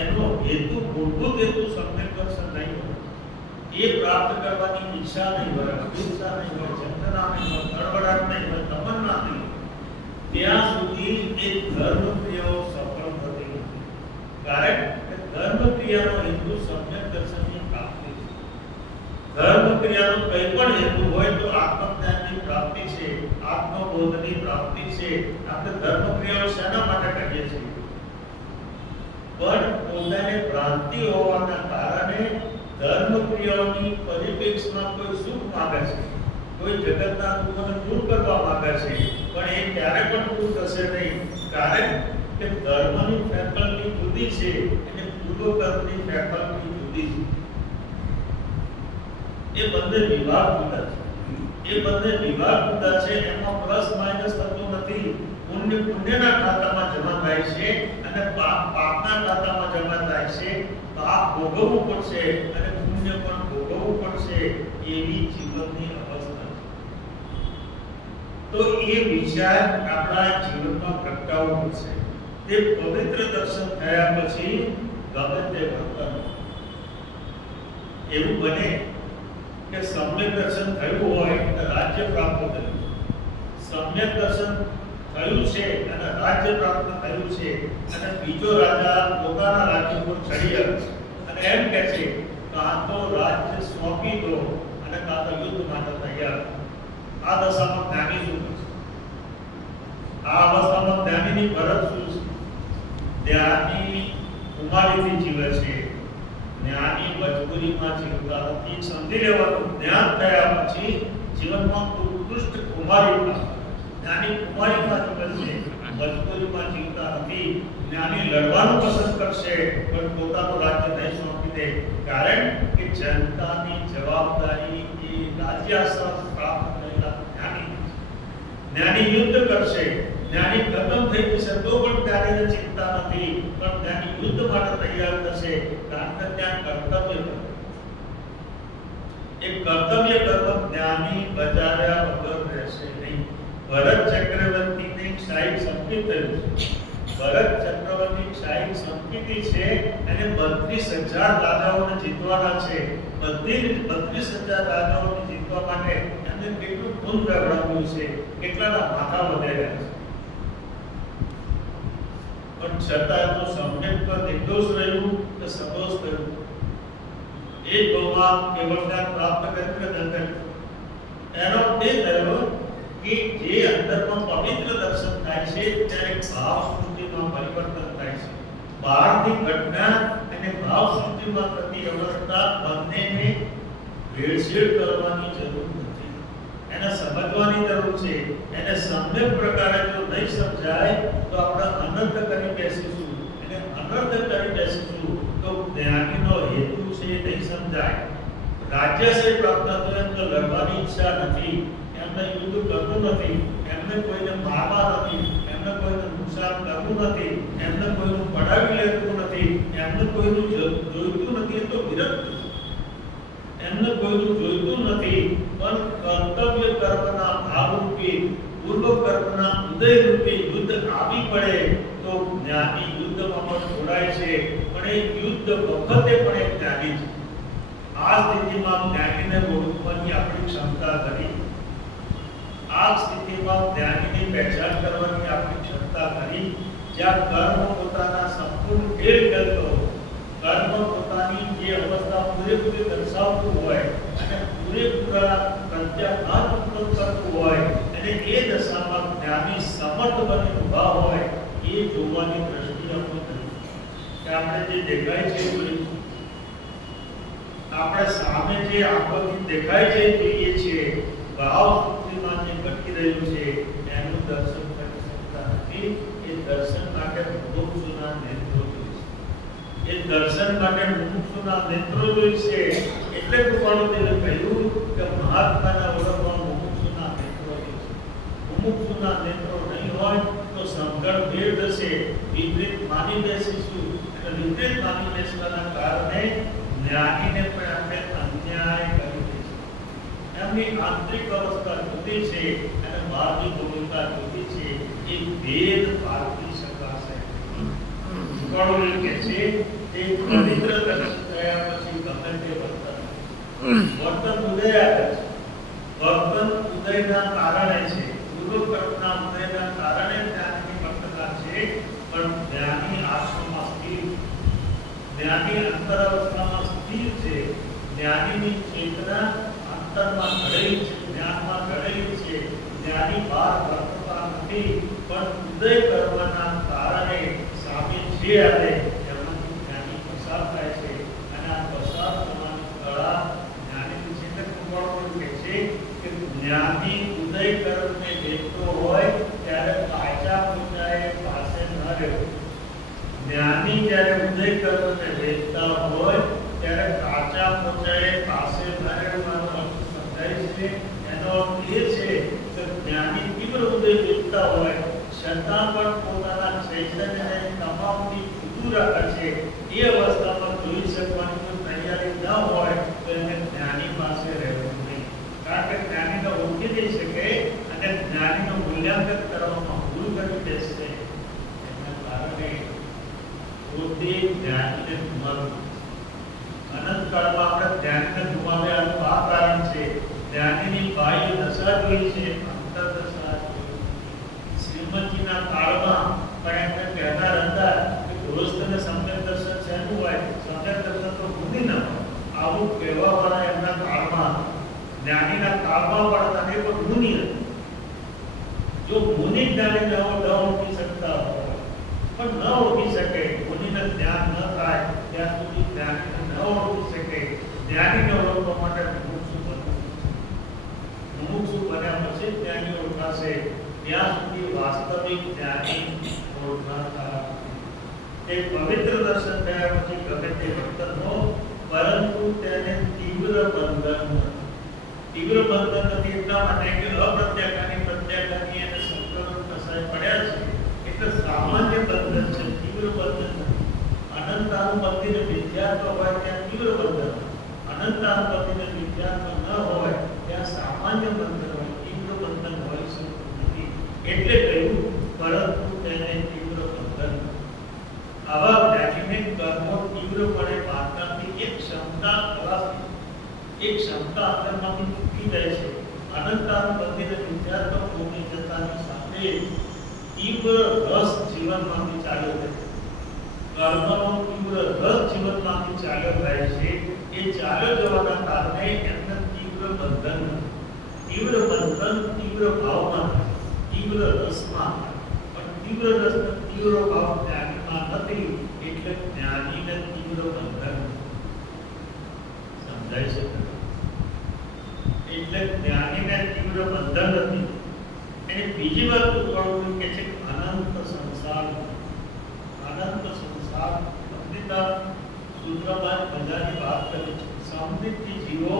એનો હેતુ, મૂળભૂત હેતુ સમ્યક દર્શન નહીં હોય. એ પ્રાપ્ત કરવાની ઈચ્છા નહીં હોય, અભિષ્ઠા નહીં હોય, ચેતના નહીં હોય, તળવડાટ નહીં હોય, તમન્ના નહીં હોય, ત્યાં સુધી એ ધર્મ ક્રિયાઓ સફળ થતી નથી. કારણ કે ધર્મ ક્રિયાનો હેતુ સમ્યક દર્શનની પ્રાપ્તિ છે. ધર્મ ક્રિયાનો કંઈ પણ હેતુ હોય તો આત્મજ્ઞાનની પ્રાપ્તિ છે, આત્મબોધની પ્રાપ્તિ છે. આપણે ધર્મ ક્રિયાઓ શેના માટે કરીએ છીએ? પણ પોતાને ભ્રાંતિ હોવાના કારણે ધર્મ ક્રિયાઓની પરિપ્રેક્ષમાં કોઈ સુખ માંગે છે, કોઈ જગતના દુઃખોને દૂર કરવા માંગે છે, પણ એ ક્યારે પણ દૂર થશે નહીં. કારણ કે ધર્મની ફેકલ્ટી જુદી છે અને પૂર્વકર્મની ફેકલ્ટી જુદી છે. એ બંને વિભાગ જુદા છે. એમાં પ્લસ માઇનસ થતું નથી. પુણ્ય પુણ્યના ખાતામાં જમા થાય છે અને પાપ પાપના ખાતામાં જમા થાય છે. પાપ ભોગવવું પડશે અને પુણ્ય પણ ભોગવવું પડશે. એવી જીવનની અવસ્થા છે. તો એ વિચાર આપણા જીવનમાં પ્રગટાવવો પડશે. તે પવિત્ર દર્શન થયા પછી ગમે તે વર્તન એવું બને કે સમ્યક દર્શન થયું હોય અને રાજ્ય પ્રાપ્ત થયું, સમ્યક દર્શન થયું છે અને રાજ્ય પ્રાપ્ત થયું છે, અને બીજો રાજા પોતાના રાજ્ય પર ચડી આવ્યો અને એમ કહે છે કાં તો રાજ્ય સોંપી દો અને કાં તો યુદ્ધ માટે તૈયાર. આ દશામાં જ્ઞાની શું કરશે? આ અવસ્થામાં જ્ઞાનીની ફરજ શું છે? જ્ઞાની કુમારીથી જીવે છે, જ્ઞાની મજબૂરીમાં જીવતા નથી. સમજી લેવાનું, જ્ઞાન થયા પછી જીવનમાં ઉત્કૃષ્ટ કુમારીમાં, જ્ઞાની કુમારીમાં જીવે છે, મજબૂરીમાં જીવતા નથી. જ્ઞાની લડવાનું પસંદ કરશે પણ પોતાનું રાજ્ય નહીં સોંપી દે. કારણ કે જનતાની જવાબદારી એ રાજ્યાસન પ્રાપ્ત કરેલા જ્ઞાની યુદ્ધ કરશે. જ્ઞાની ખતમ થઈ જશે તો પણ જ્ઞાનીને ચિંતા નથી, પણ જ્ઞાની યુદ્ધ માટે તૈયાર થશે. કારણ કે ત્યાં કર્તવ્ય એક કર્તવ્ય કર્મ જ્ઞાની બજાવ્યા વગર રહેશે નહીં. ભરત ચક્રવર્તીને ક્ષાયિક સંપિત થયું છે. ભરત ચક્રવર્તી ક્ષાયિક સંપિતિ છે અને 32,000 રાજાઓને જીતવાના છે. બધી 32,000 રાજાઓને જીતવા માટે એમને કેટલું ખૂન વહેવડાવ્યું છે, કેટલાના માથા વધેલા છે, પણ છતાં એમનો સમ્યક પર નિર્દોષ રહ્યું કે સદોષ થયું? એ એ જ ભાવમાં કેવળ જ્ઞાન પ્રાપ્ત કર્યું કે ન કર્યું. એનો તે થયો કે જે અંદરમાં પવિત્ર દર્શન થાય છે ત્યારે ભાવ સૃષ્ટિમાં પરિવર્તન થાય છે. બહારની ઘટના અને ભાવ સૃષ્ટિમાં થતી અવસ્થા બંનેને ભેળસેળ કરવાની જરૂર નથી. એને સમજવાની જરૂર છે. એને સમ્યક પ્રકારે જો નહીં સમજાય તો આપણે અનર્થ કરી બેસીશું. અને અનર્થ કરી બેસીશું તો જ્ઞાનીનો હેતુ છે નહીં સમજાય. રાજ્યશ્રી પ્રાપ્ત થયો એમ તો લડવાની ઈચ્છા નથી, એમને યુદ્ધ કરવું નથી, એમને કોઈને મારવા નથી, એમને કોઈને નુકસાન કરવું નથી, એમને કોઈનું પડાવી લેવું નથી, એમને કોઈનું જોઈતું નથી તો વિરક્ત, એમને કોઈનું જોઈતું નથી, પણ કર્તવ્ય કર્મના ભાવરૂપે પૂર્વ કર્મના ઉદય રૂપે યુદ્ધ આવી પડે તો જ્ઞાની યુદ્ધમાં પણ જોડાય છે. પણ એ યુદ્ધ વખતે પણ એક જ્ઞાની છે. આ સ્થિતિમાં જ્ઞાનીને ઓળખવાની આપણી ક્ષમતા કરી, આ સ્થિતિમાં જ્ઞાનીની પહેચાન કરવાની આપણી ક્ષમતા કરી. જ્યાં કર્મ પોતાના સંપૂર્ણ ખેલ કરતો, કર્મ પોતાની જે અવસ્થા પૂરેપૂરી દર્શાવતું હોય અને પૂરેપૂરા પ્રત્યાઘાત ઉત્પન્ન કરતું હોય અને એ દશામાં જ્ઞાની સમર્થ બની ઊભા હોય એ જોવાની દ્રષ્ટિ આપણે કરી કે આપણે જે દેખાય છે આપણે સામે જે આંખોથી દેખાય છે જોઈએ છે, ભાવ સૃષ્ટિમાં જે ઘટી રહ્યું છે એનું દર્શન કરી શકતા નથી. એ દર્શન માટે મુમુક્ષુના નેત્રો જોઈશે. એ દર્શન માટે મુમુક્ષુના નેત્રો જોઈશે. એટલે કૃપાળુદેવે કહ્યું કે મહાત્માના ઓળખમાં મુમુક્ષુના નેત્રો જોઈશે. મુમુક્ષુના નેત્રો નહીં હોય તો સમજણ ભેળ થશે, વિપરીત માની બેસીશું અને વિપરીત માની બેસવાના કારણે જ્ઞાનીને પણ આપણે અન્યાય કરી દઈશું. એમની આંતરિક અવસ્થા જુદી છે અને બહારની ભૂમિકા જુદી છે. એ ભેદ પારખી શકાશે. કળોલ કે છે તે પવિત્ર દર્શન થયા પછી ગમે તે વર્તન ઉદય આવે છે. વર્તન ઉદયના કારણે છે, પૂર્વ કર્મના ઉદયના કારણે જ્ઞાનની વર્તના છે. પણ જ્ઞાની આત્મામાં સ્થિર, જ્ઞાની અંતર અવસ્થામાં સ્થિર છે. જ્ઞાનીની ચેતના અંતરમાં ઘડેલી છે, જ્ઞાનમાં ઘડેલી છે. જ્ઞાની બહાર વર્તતા નથી, પણ ઉદય કરવાના કારણે સામે જે આવે એમાંથી જ્ઞાની પસાર થાય છે. અને આ પસાર થવાની કળા જ્ઞાનીની ચેતક કૃપાળુ કહે છે કે જ્ઞાની ઉદય કર્મને દેખતો હોય ત્યારે કાચા પૂજાએ પાસે ન રહેવું. જ્ઞાની જ્યારે ઉદય કર્મને વેચતા હોય ત્યારે કાચા પોચાએ પાસે ન રહેવાનો અર્થ સમજાય છે. એનો અર્થ એ છે કે જ્ઞાની તીવ્ર ઉદય વેચતા હોય છતાં પણ પોતાના ચૈતન્યને તમામથી જુદું રાખે છે. એ અવસ્થામાં જોઈ શકવાની જો તૈયારી ન હોય તો એને જ્ઞાની પાસે રહેવું નહીં. કારણ કે જ્ઞાનીને ઓળખી દઈ શકે અને જ્ઞાનીનું મૂલ્યાંકન કરવામાં ભૂલ કરી દેશે. એના કારણે પોતે જ્ઞાનીને ગુમાવ્યું. અનંત કાળમાં આપણે જ્ઞાનીને ગુમાવ્યાનું આ કારણ છે. જ્ઞાનીની બાહ્ય દશા જોઈ છે, અંતર દશા જોઈ. શ્રીમદજીના કાળમાં પણ એમને કહેતા હતા કે ગૃહસ્થને સમ્યક દર્શન શેનું હોય? સમ્યક દર્શન તો બુદ્ધિ ન હોય. આવું કહેવાવાળા એમના કાળમાં, જ્ઞાનીના કાળમાં પણ હતા, પણ મુનિ હતા. જો મુનિ જ્ઞાનીને ઓળખી શકતા હોય પણ ન ઓળખી શકે, મુનિને જ્ઞાન ન થાય ત્યાં સુધી જ્ઞાનીને ન ઓળખી શકે. જ્ઞાનીને ઓળખવા માટે મુમુક્ષુ બનવું. મુમુક્ષુ બન્યા પછી જ્ઞાની ઓળખાશે. ત્યાં સુધી વાસ્તવિક જ્ઞાની ઓળખાતા. એ પવિત્ર દર્શન થયા પછી ગમે તે વર્તન હો, પરંતુ તેને તીવ્ર બંધન નથી. તીવ્ર બંધન નથી એટલા માટે કે અપ્રત્યાઘાની પ્રત્યાઘાની અને સંકલન કસાય પડ્યા છે. એટલે સામાન્ય બંધન છે, તીવ્ર બંધન નથી. અનંતાનુબંધીને વિદ્યાર્થ હોય ત્યાં તીવ્ર બંધન, અનંતાનુબંધીને વિદ્યાર્થ ન હોય ત્યાં સામાન્ય બંધન હોય, તીવ્ર બંધન હોઈ શકતું નથી. એટલે કહ્યું પરંતુ તેને તીવ્ર બંધન. આવા જ્ઞાનીને કર્મો તીવ્રપણે બાંધવાની એક ક્ષમતા અંદરમાંથી ચૂકી જાય છે. અનંતાનુબંધીને વિદ્યાર્થ ભૂમિ જતાની સાથે તીવ્ર રસ જીવનમાંથી ચાલ્યો જાય. કર્મનો તીવ્ર રસ જીવનમાંથી ચાલ્યો જાય છે. એ ચાલ્યો તીવ્ર ભાવમાં થાય, તીવ્ર રસમાં થાય. પણ તીવ્ર રસ અને તીવ્ર ભાવ જ્ઞાનીમાં નથી, એટલે જ્ઞાનીને તીવ્ર બંધન સમજાય છે. એટલે જ્ઞાનીને તીવ્ર બંધન નથી. અને બીજી વાત ઉત્પન્ન કે છે અનંત સંસાર. અનંત સંસાર અમૃતા સૂત્રમાં મજાની વાત કરી છે. સમૃદ્ધિ જીવો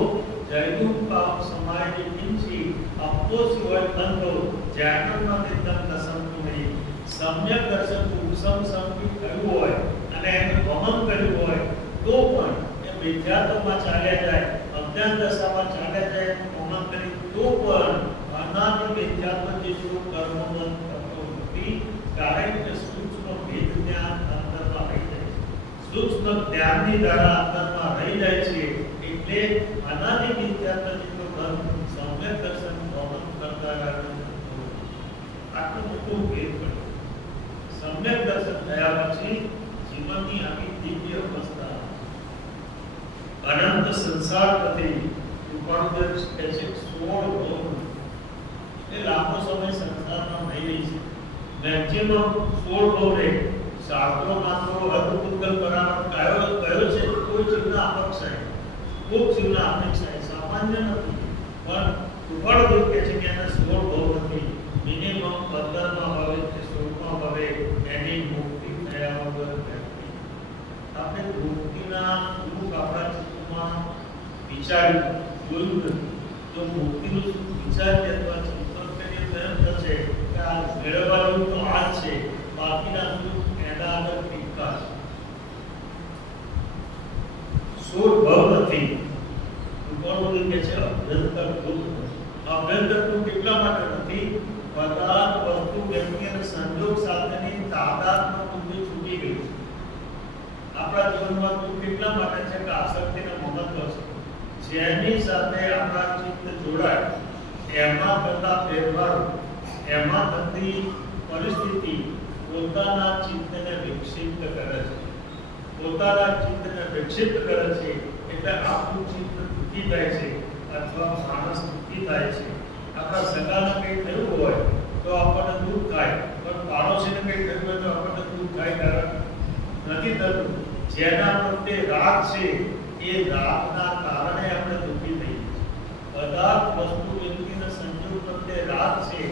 જૈનું પાપ સમાય કિંચી આપતો સિવાય બંધો જ્ઞાનમાં નિદમ દસંતુ નહીં. સમ્યક દર્શન ઉપસમ સંકિત થયું હોય અને એનું ગમન કર્યું હોય તો પણ એ વિદ્યાર્થોમાં ચાલ્યા જાય, અજ્ઞાન દશામાં ચાલ્યા જાય, ગમન કરી તો પણ અનાદિ વિદ્યાર્થ જેટલું કર્મબંધ કરતો નથી. કારણ કે સૂક્ષ્મ ભેદ જ્ઞાન અંતરમાં રહી જાય છે. સૂક્ષ્મ જ્ઞાનની દ્વારા અંતરમાં રહી જાય છે. એટલે અનાદિ વિદ્યાર્થ જેટલું કર્મ સમ્યક દર્શન ગમન કરતા આટલું મોટું ભેદ પડે. સમ્યક દર્શન થયા પછી જીવનની આખી દિવ્ય અવસ્થા અનંત સંસાર પ્રતિ રૂપાંતર સ્પેસિફિક 16 ભોગ એ લાખો સમય સંસારમાં રહી રહી છે. મેક્સિમમ 16 ભોગ રહે. શાસ્ત્રોમાં તો અર્ધપુદ્ગલ પરામર્શ કયો છે? કોઈ જીવના અપેક્ષાએ, ખૂબ જીવના અપેક્ષાએ સામાન્ય નથી. પણ રૂપાંતર કહે છે કે એને 16 ભોગ નથી. મિનિમમ 15માં ભાવે કે 16માં ભાવે એની મુક્તિ થયા વગર નથી. આપણે મુક્તિના રૂપ આપણા ચિત્તમાં વિચાર્યું જોયું નથી. જો મુક્તિનું વિચારીએ અથવા ચિંતન કરીએ તો એમ થશે કે આ મેળવવાનું તો આ જ છે, બાકીના સુખ એના આગળ ટીકા છે. સોળ ભાવ નથી. કોણ કે છે અભ્યંતર દુઃખ. અભ્યંતર દુઃખ એટલા માટે નથી પદાર્થ વસ્તુ વ્યક્તિ અને સંજોગ સાથેની તાદાત્મ્ય બુદ્ધિ છૂટી ગઈ છે. આપણા જીવનમાં દુઃખ એટલા માટે છે કે આસક્તિનો મહત્વ છે. જેની સાથે આપણા ચિત્ત જોડાય એમાં થતા ફેરફારો, એમાં થતી પરિસ્થિતિ પોતાના ચિત્તને વિક્ષિપ્ત કરે છે. પોતાના ચિત્તને વિક્ષિપ્ત કરે છે એટલે આપણું ચિત્ત દુઃખી થાય છે અથવા માણસ દુઃખી થાય છે. આપણા સગાને કંઈ થયું હોય તો આપણને દુઃખ થાય, પણ પાડોશીને કંઈ થયું હોય તો આપણને દુઃખ થાય. કારણ નથી થતું. જેના પ્રત્યે રાગ છે એ રાગના કારણે આપણે દુઃખી થઈએ છીએ. પદાર્થ વસ્તુ વ્યક્તિના સંજોગ પ્રત્યે રાગ છે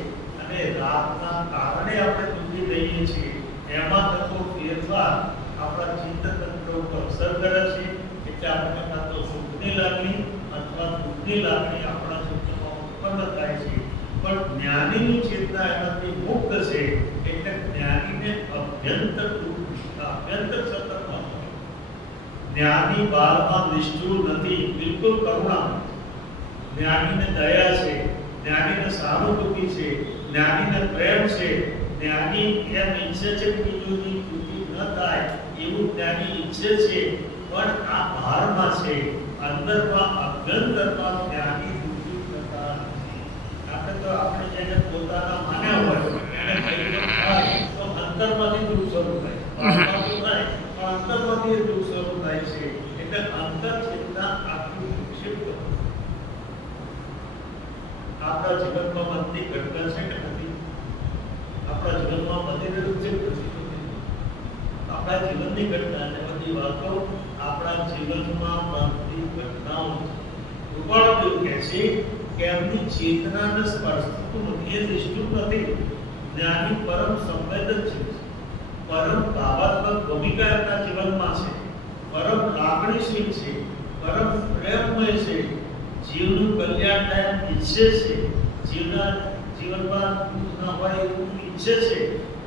અને રાગના કારણે આપણે દુઃખી થઈએ છીએ. એમાં થતો ફેરફાર આપણા ચિત્તતંત્ર ઉપર અસર કરે છે. એટલે આપણે કાં તો સુખની લાગણી અથવા દુઃખની લાગણી આપણા ચિત્તમાં ઉત્પન્ન થાય છે. પણ જ્ઞાનીની ચેતના એનાથી મુક્ત છે. એટલે જ્ઞાનીને અભ્યંતર દુઃખ, અભ્યંતર સતર્કમાં જ્ઞાની બાળમાં નિષ્ઠુર નથી, બિલકુલ કરુણા. જ્ઞાનીને દયા છે, જ્ઞાનીને સહાનુભૂતિ છે, જ્ઞાનીને પ્રેમ છે. જ્ઞાની એમ ઈચ્છે છે કે બીજુની તૂટી ન થાય એવું જ્ઞાની ઈચ્છે છે, પણ આ બહારમાં છે. અંદરમાં અભ્યંતરમાં જ્ઞાની દુઃખી થતા નથી. આપણે જેને પોતાના માન્યા હોય એને કહીને થાય તો અંતરમાંથી દુઃખ શરૂ થાય. બહારમાંથી થાય પણ અંતરમાંથી દુઃખ શરૂ થાય છે. એટલે અંતર ચેતના આખી વિક્ષિપ્ત. આપણા જીવનમાં બધી ઘટના છે કે નથી? આપણા જીવનમાં બધી રહ્યું છે પછી આપણા જીવનની ઘટના અને બધી વાતો આપણા જીવનમાં બનતી ઘટનાઓ રૂપાળ એવું કહે છે કે એમની ચેતનાને સ્પર્શતું નથી, એ નિષ્ઠુર નથી. જ્ઞાની પરમ સંવેદનશીલ છે, પરમ ભાવાત્મક ભૂમિકા એમના જીવનમાં છે, પરમ લાગણીશીલ છે, પરમ પ્રેમમય છે, જીવનું કલ્યાણ થાય ઈચ્છે છે, જીવનમાં દુઃખ ન હોય એવું ઈચ્છે છે.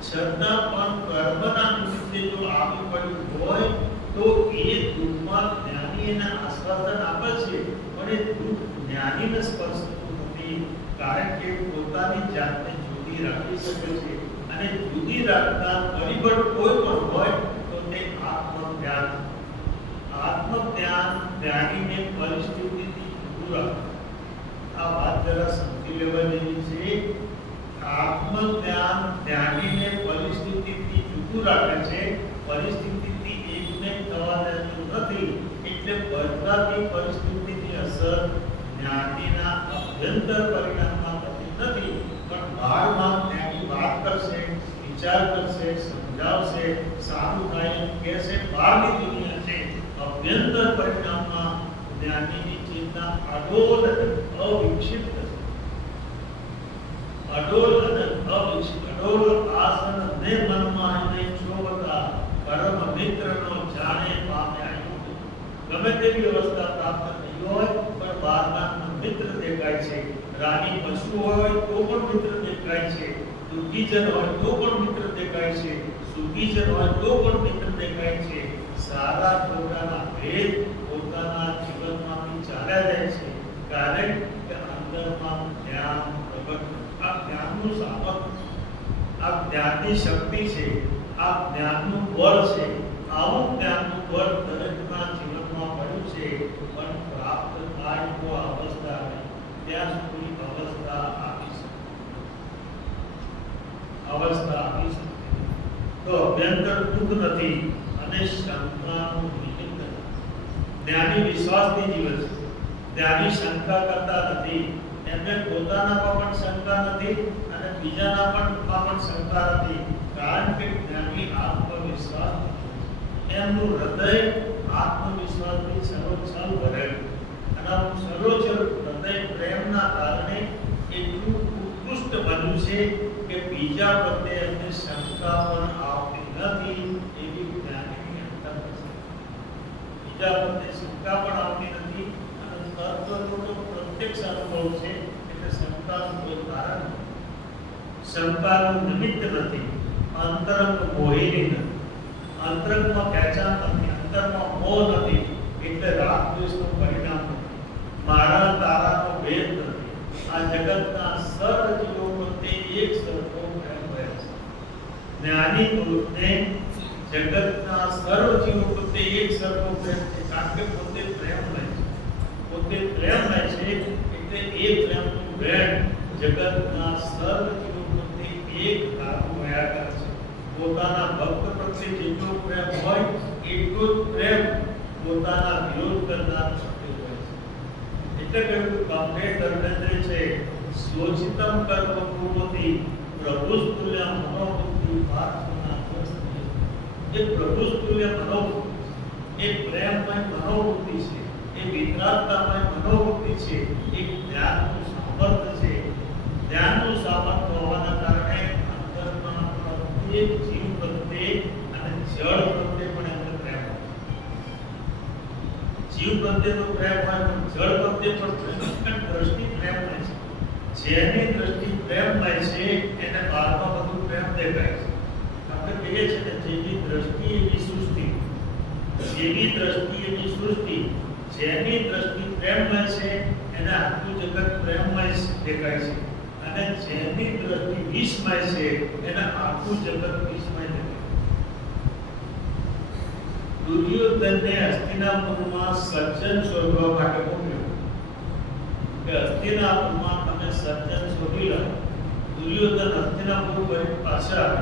છતાં પણ કર્મના નિમિત્તે જો આવી પડ્યું હોય તો એ દુઃખમાં જ્ઞાની એને આશ્વાસન આપે છે, પણ એ દુઃખ જ્ઞાનીને સ્પર્શતું નથી. કારણ કે પોતાની જાતને જુદી રાખી શકે છે અને જુદી રાખતા પરિબળ કોઈ પણ હોય તો તે આત્મજ્ઞાન. આત્મજ્ઞાન જ્ઞાનીને પરિસ્થિતિથી જુદું રાખે. આ વાત જરા સમજી લેવા જેવી છે. આત્મજ્ઞાન જ્ઞાનીને પરિસ્થિતિથી જુદું રાખે છે, પરિસ્થિતિથી એકમેક થવા દેતું નથી. એટલે બદલાતી પરિસ્થિતિની અસર જ્ઞાનીના અભ્યંતર પરિણામમાં થતી નથી. પણ બહારમાં ત્યાંની વાત કરશે, વિચાર કરશે, સમજાવશે, સારું થાય એમ કહેશે. બહારની દુનિયા છે અભ્યંતર પરિણામમાં જ્ઞાનીની ચેતના અડોલ અને અવિક્ષિપ્ત છે. અડોલ અને અવિક્ષિપ્ત. અડોલ આસન ને મનમાં એને છોવતા પરમ મિત્રનો જાણે પામ્યા યોગ. ગમે તેવી અવસ્થા પ્રાપ્ત થઈ હોય પણ બહારના મિત્ર દેખાય છે. રાની પશુ હોય તો પણ મિત્ર દેખાય છે. દુઃખીજન હોય તો પણ મિત્ર દેખાય છે. સુખીજન હોય તો પણ મિત્ર દેખાય છે. સારા ખોટાના ભેદ પોતાના જીવનમાંથી ચાલ્યા જાય છે. કારણ કે અંદરમાં જ્ઞાન પ્રગટ. આ જ્ઞાનનું સામર્થ્ય, આ જ્ઞાનની શક્તિ છે, આ જ્ઞાનનું બળ છે. આવું જ્ઞાનનું બળ દરેકના જીવનમાં પડ્યું છે. પણ પ્રાપ્ત થાય તો અવસ્થા નહીં. ત્યાં સુધી અવસ્થા આપી શકે. તો અભ્યંતર દુઃખ નથી અને શંકાનું નિમિત્ત નથી. જ્ઞાની વિશ્વાસથી જીવે છે. જ્ઞાની શંકા કરતા નથી. એમને પોતાનામાં પણ શંકા નથી અને બીજાના પણ શંકા નથી. કારણ કે જ્ઞાની આત્મવિશ્વાસ, એમનું હૃદય આત્મવિશ્વાસથી સરોછલ ભરેલું. અને સરોછલ હૃદય પ્રેમના કારણે એટલું ઉત્કૃષ્ટ બન્યું છે કે બીજા પ્રત્યે એમને શંકા પણ આવતી નથી. એવી જ્ઞાનીની અંતર છે. બીજા પ્રત્યે શંકા પણ આવતી નથી અને તત્વનો પ્રત્યક્ષ અનુભવ છે એટલે શંકાનું કોઈ કારણ નથી. શંકાનું નિમિત્ત નથી. અંતરંગ મોહિની નથી. અંતરંગમાં પહેચાન નથી. અંતરમાં મોહ નથી એટલે રાગ દ્વેષનું પરિણામ નથી. મારા તારાનો ભેદ નથી. આ જગતના સર્વ જીવો પ્રત્યે એક સરખો પ્રેમ રહે છે. જ્ઞાની પુરુષને જગતના સર્વ જીવો પ્રત્યે એક સરખો પ્રેમ છે. કારણ કે પોતે પ્રેમમય છે. પોતે પ્રેમમય છે એટલે એ પ્રેમનું વેણ જગતના સર્વ જીવો પ્રત્યે એક ધારું રહ્યા કરે છે. પોતાના ભક્ત પ્રત્યે જેટલો પ્રેમ હોય એટલો જ પ્રેમ પોતાના વિરોધ કરનાર પ્રત્યે હોય છે. એટલે કહ્યું કામને ધર્મેન્દ્ર છે સોચિતમ કર્મ પૂર્વથી પ્રભુસ્તુલ્ય મનોબુદ્ધિ પાર્થના દ્રષ્ટિ. એ પ્રભુસ્તુલ્ય મનોબુદ્ધિ, એ પ્રેમમય મનોબુદ્ધિ છે, એ વિતરાગતામય મનોબુદ્ધિ છે, એ જ્ઞાનનું સામર્થ્ય છે. જ્ઞાનનું સામર્થ્ય હોવાના કારણે અંતરમાં પ્રત્યેક જીવ પ્રત્યે અને જળ પ્રત્યે પણ એમને પ્રેમ હોય. જીવ પ્રત્યેનો પ્રેમ હોય પણ જળ પ્રત્યે પણ પ્રેમ. દ્રષ્ટિ પ્રેમમય છે. જેની દ્રષ્ટિ પ્રેમમય છે એને બહારમાં બધું પ્રેમ દેખાય છે. આપણે કહીએ છીએ ને જેવી દ્રષ્ટિ એવી સૃષ્ટિ. જેવી દ્રષ્ટિ એવી સૃષ્ટિ. જેની દ્રષ્ટિ પ્રેમમય છે એને આખું જગત પ્રેમમય દેખાય છે. અને જેની દ્રષ્ટિ વિષમય છે એને આખું જગત વિષમય દેખાય. દુર્યોધનને હસ્તિનાપુરમાં સજ્જન શોધવા માટે મોકલ્યો કે હસ્તિનાપુરમાં તમે સજ્જન શોધી લો. દુર્યોધન હસ્તિનાપુર પાછા આવે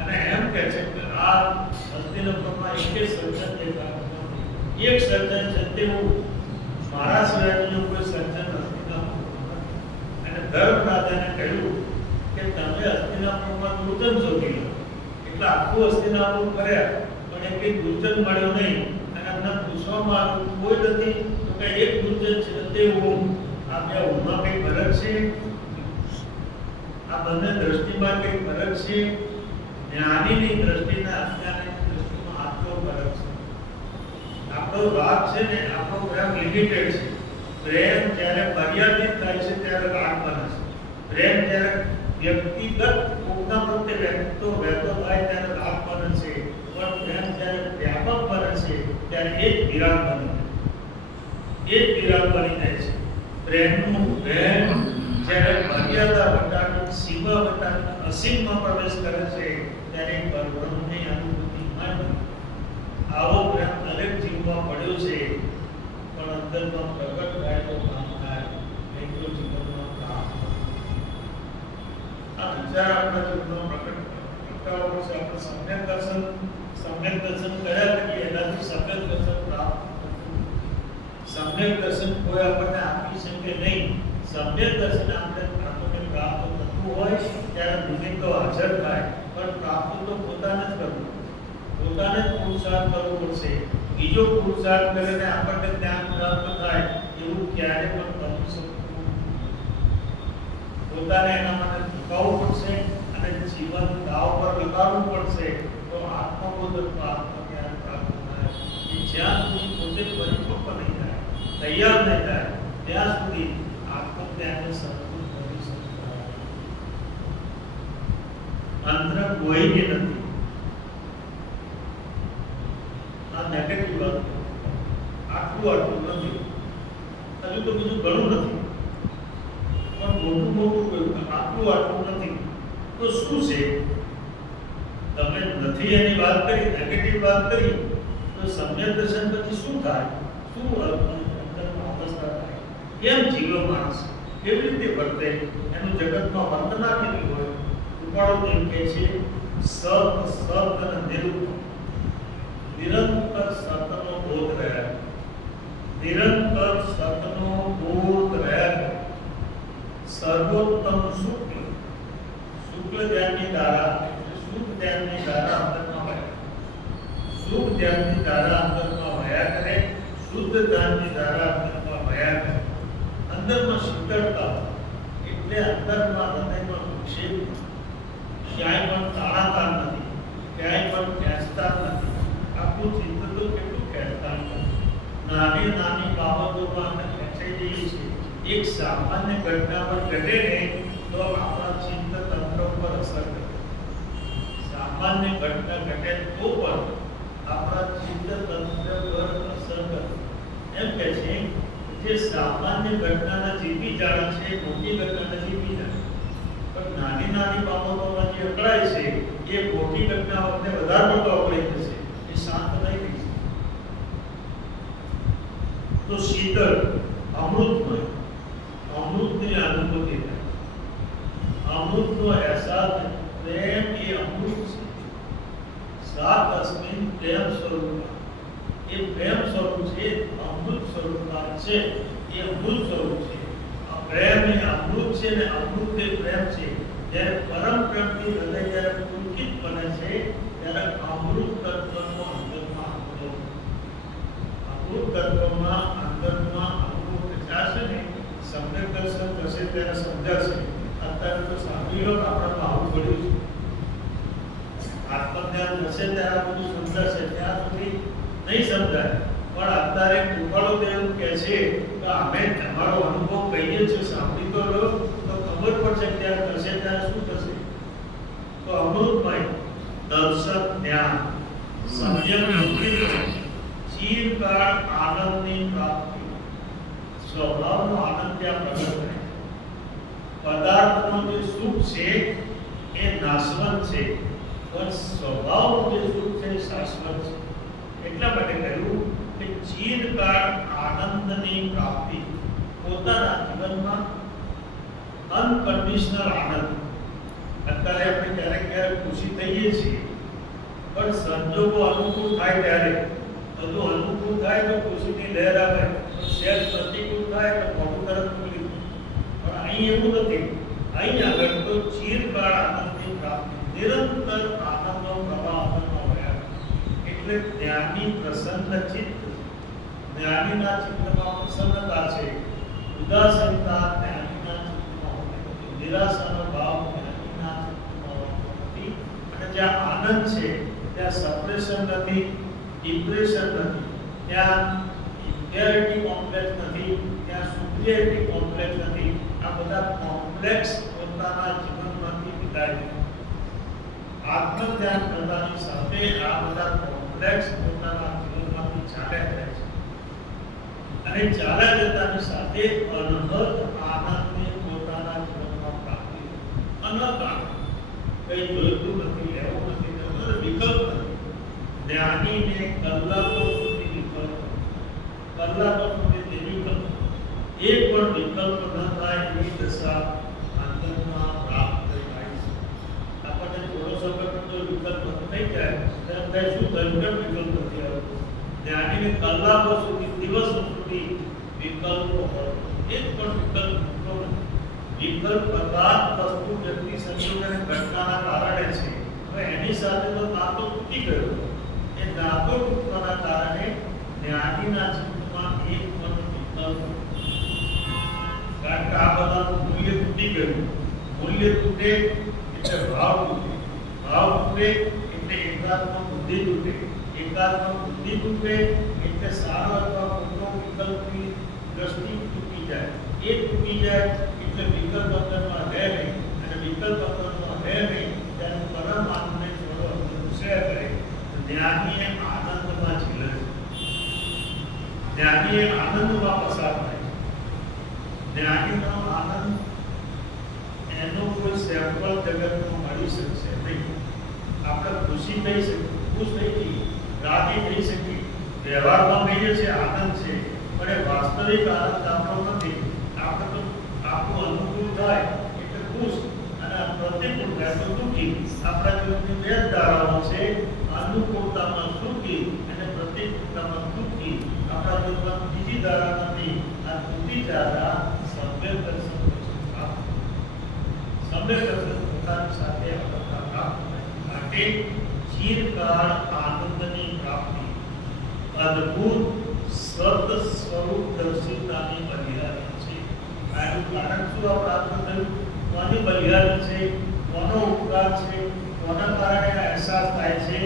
અને એમ કહે છે કે આ હસ્તિનાપુરમાં એક સજ્જન દેખાતો નથી. એક સજ્જન છે તેવું મારા સિવાયનું કોઈ સજ્જન હસ્તિનાપુર નથી. અને ધર્મરાજાને કહ્યું કે તમે હસ્તિનાપુરમાં દુર્જન શોધી લો. એટલે આખું હસ્તિનાપુર કર્યા પણ એક દુર્જન મળ્યો નહીં. અને એમને પૂછવામાં આવ્યું કોઈ નથી તો કે એક દુર્જન છે તે હું. આ બે ઊંઘમાં કઈ ફરક છે? આ બંને દ્રષ્ટિમાં કઈ ફરક છે? જ્ઞાનીની દ્રષ્ટિના અજ્ઞાનીની દ્રષ્ટિમાં આટલો ફરક છે. આપણો રાગ છે ને, આપણો પ્રેમ લિમિટેડ છે. પ્રેમ જ્યારે મર્યાદિત થાય છે ત્યારે રાગ બને છે. પ્રેમ જ્યારે વ્યક્તિગત કોકના પ્રત્યે વ્યક્તો વહેતો થાય ત્યારે રાગ બને છે. પણ પ્રેમ જ્યારે વ્યાપક બને છે ત્યારે એ જ વિરાગ બને છે. એ જ વિરાગ બની જાય છે. પ્રેમનું વેણ જ્યારે મર્યાદા વટાવી, સીમા વટાવી અસીમમાં પ્રવેશ કરે છે ત્યારે પરબ્રહ્મની અનુભૂતિ મળે. આવો પ્રેમ દરેક જીવમાં પડ્યો છે પણ અંદરમાં પ્રગટ થાય તો કામ થાય, નહીં તો જીવનમાં કામ. આ વિચાર આપણા જીવનમાં પ્રગટ કરતા છે. આપણે સમ્યક દર્શન કર્યા કરીએ એનાથી સમ્યક દર્શન પ્રાપ્ત. સમ્યક દર્શન કોઈ આપણને આપી શકે નહીં. સમ્યક દર્શન આપણને પ્રાપ્ત થતું હોય ત્યારે નિમિત્તો હાજર થાય, પણ પ્રાપ્ત તો પોતાને જ કરવું, પોતાને જ પુરુષાર્થ કરવો પડશે. બીજો પુરુષાર્થ કરીને આપણને જ્ઞાન પ્રાપ્ત થાય એવું ક્યારે પણ કરી શકતું નથી. પોતાને એના માટે ઝુકાવવું પડશે અને જીવન દાવ પર લગાડવું પડશે, તો આત્મબોધ પ્રાપ્ત જ્ઞાન પ્રાપ્ત થાય. જ્યાં સુધી પોતે પરિપક્વ નહીં થાય, તૈયાર નહીં થાય, ત્યાં સુધી આત્મજ્ઞાનને સંતોષ કરી શકતા અંતર કોઈ નથી. આ નેગેટિવ વાત, આટલું નથી, હજુ તો બીજું ઘણું નથી, પણ મોટું કહ્યું આટલું નથી. તો શું છે? તમે નથી એની વાત કરી, નેગેટિવ વાત કરી, તો સમ્યક દર્શન પછી શું થાય? શું અંતરમાં અવસ્થા થાય? કેમ જીવો માણસ? કેવી રીતે વર્તે? એનું જગતમાં વર્તના કેવી હોય? ઉપાડો એમ કહે છે સત અને નિરુક્ત, નિરંતર સતનો બોધ રહ્યા, નિરંતર સતનો બોધ રહ્યા. સર્વોત્તમ શુક્લ, શુક્લ ધ્યાનની ધારા, શુદ્ધ ધ્યાનની ધારા અંતરમાં વહ્યા, શુદ્ધ ધ્યાનની ધારા અંતરમાં વહ્યા કરે, શુદ્ધ ધ્યાનની ધારા અંતરમાં વહ્યા કરે. અંદરમાં શીતળતા, એટલે અંદરમાં હૃદયમાં વિક્ષેપ, ક્યાંય પણ તાણાતાણ નથી, ક્યાંય પણ ખેંચતા નથી. આપણું ચિત્ત તો કેટલું ખેંચતા નથી, નાની નાની બાબતોમાં આપણે ખેંચાઈ જઈએ છીએ. એક સામાન્ય ઘટના પર ઘટે ને તો આપણા ચિત્ત તંત્ર પર અસર કરે. સામાન્ય ઘટના ઘટે તો પણ આપણા ચિત્ત તંત્ર પર અસર કરે. એમ કે છે જે સામાન્ય ઘટનાને જીતી જાણે છે, મોટી ઘટનાને જીતી જાણે, પણ નાની નાની બાબતોમાં જે અકળાય છે એ મોટી ઘટના વખતે વધારે પડતો અકળાઈ જશે, એ શાંત નહીં થઈ શકે. તો શીતળ, અમૃતમય, અમૃતની અનુભૂતિ થાય, અમૃતનો અહેસાસ, પ્રેમ એ અમૃત છે. સાત અસ્મિન પ્રેમ સ્વરૂપ, એ પ્રેમ સ્વરૂપ છે, અમૃત સ્વરૂપ છે, એ અમૃત સ્વરૂપ છે. આ પ્રેમ એ અમૃત છે ને અમૃત એ પ્રેમ છે. જ્યારે પરમ પ્રેમથી હૃદય જ્યારે પુલકિત બને છે ત્યારે અમૃત તત્વનો અંદરમાં અનુભવ, અમૃત તત્વમાં અંદરમાં અનુભવ થશે ને સમ્યક દર્શન થશે ત્યારે સમજાશે. અત્યારે તો સાંભળી લો આપણા આવું પડ્યું છે, આત્મજ્ઞાન થશે ત્યારે આ બધું સમજાશે, ત્યાં સુધી નહીં સમજાય. પણ અત્યારે કૃપાળુ દેવ કહે છે કે અમે તમારો અનુભવ કહીએ છીએ, સાંભળી તો લો તો ખબર પડશે ત્યારે થશે ત્યારે શું થશે. તો અમૃતમય દર્શન જ્ઞાન સમ્યક દૃષ્ટિ, ચિરકાળ આનંદની પ્રાપ્તિ, સ્વભાવનો આનંદ ત્યાં પ્રગટ થાય. પદાર્થનો જે સુખ છે એ નાશવંત છે, પણ સ્વભાવનું જે સુખ છે એ શાશ્વત છે. એટલા માટે કહ્યું કે ચિરકાળ આનંદની પ્રાપ્તિ, પોતાના જીવનમાં અનકન્ડિશનલ આનંદ. અત્યારે આપણે ક્યારેક ક્યારેક ખુશી થઈએ છીએ, પણ સંજોગો અનુકૂળ થાય ત્યારે, બધું અનુકૂળ થાય તો ખુશીની લહેર આવે, શેર પ્રતિકૂળ થાય તો મોટું તરફ ખુલી. પણ અહીં એવું નથી. અહીં આગળ તો ચિરકાળ આનંદની પ્રાપ્તિ, નિરંતર આનંદનો પ્રવાહ અંદરમાં વહ્યા. એટલે જ્ઞાની પ્રસન્ન ચિત્ત, જ્ઞાનીના ચિત્તમાં પ્રસન્નતા છે, ઉદાસીનતા જ્ઞાનીના ચિત્તમાં હોતી નથી, નિરાશાનો ભાવ જ્ઞાનીના ચિત્તમાં હોતો નથી. અને જ્યાં આનંદ છે ત્યાં સપ્રેશન નથી, ડિપ્રેશન નથી, ત્યાં ઇન્ફેરિટી કોમ્પ્લેક્સ નથી, ત્યાં સુપિરિયરિટી કોમ્પ્લેક્સ નથી. આ બધા કોમ્પ્લેક્સ પોતાના જીવનમાંથી વિદાય થાય. આત્મધ્યાન કરતાની સાથે આ બધા કોમ્પ્લેક્સ પોતાના જીવનમાંથી ચાલ્યા જાય છે. અને ચાલ્યા જતાની સાથે અનહદ આનંદને પોતાના જીવનમાં પ્રાપ્તિ, અનહદ આનંદ, કઈ જોઈતું નથી, લેવું નથી, વિકલ્પ નથી. જ્ઞાનીને કલાકો સુધી વિકલ્પ, કલાકો સુધી નિર્વિકલ્પ, એક પણ વિકલ્પ ન થાય એવી દશા અંતરમાં પ્રાપ્ત થાય છે. આપણને થોડો સમય પણ જો વિકલ્પ થઈ જાય તેમ થાય શું થયું, કેમ વિકલ્પ નથી આવતો. જ્ઞાનીને કલાકો સુધી, દિવસો સુધી વિકલ્પો હોય, એક પણ વિકલ્પ મૂકતો નથી. વિકલ્પ પદાર્થ વસ્તુ વ્યક્તિ સંયોગ અને ઘટનાના કારણે છે. હવે એની સાથે તો નાતો તૂટી ગયો. એ નાતો તૂટવાના કારણે જ્ઞાનીના ચિત્તમાં એક પણ વિકલ્પ, કારણ કે આ બધાનું મૂલ્ય તૂટી ગયું. મૂલ્ય તૂટે એટલે ભાવ તૂટે, ભાવ તૂટે એટલે એકાત્મ બુદ્ધિ તૂટે, એકાત્મ બુદ્ધિ તૂટે એટલે સારો અથવા ખોટો વિકલ્પની દ્રષ્ટિ તૂટી જાય. એ તૂટી જાય એટલે વિકલ્પ અંદરમાં રહે નહીં, અને વિકલ્પ અંદરમાં રહે નહીં ત્યારે પરમાત્માને છોડો અંદર વિષય કરે. જ્ઞાનીએ આનંદમાં ઝીલે છે, જ્ઞાનીએ આનંદમાં પસાર થાય છે. જ્ઞાનીનો આનંદ એનો કોઈ સેમ્પલ જગતમાં મળી શકશે નહીં. આપણે ખુશી થઈ શકીએ, ખુશ થઈ જઈએ, રાજી થઈ શકીએ, વ્યવહારમાં કહીએ છીએ આનંદ છે, પણ એ વાસ્તવિક આનંદ આપણો નથી. આપણે તો આપણું અનુકૂળ થાય એટલે ખુશ, અને પ્રતિકૂળ થાય તો દુઃખી. આપણા જીવનની બે જ ધારાઓ છે, અનુકૂળતામાં સુખી અને પ્રતિકૂળતામાં દુઃખી. આપણા જીવનમાં બીજી ધારા નથી. આ બીજી ધારા સમ્યક દર્શન પોતાની સાથે માટે ચિરકાળ આનંદની પ્રાપ્તિ, અદ્ભુત સત સ્વરૂપ દર્શિતાની બલિહારી છે. આનું કારણ શું આ પ્રાપ્ત થયું? કોની બલિહારી છે? કોનો ઉપકાર છે? કોના કારણે આ અહેસાસ થાય છે?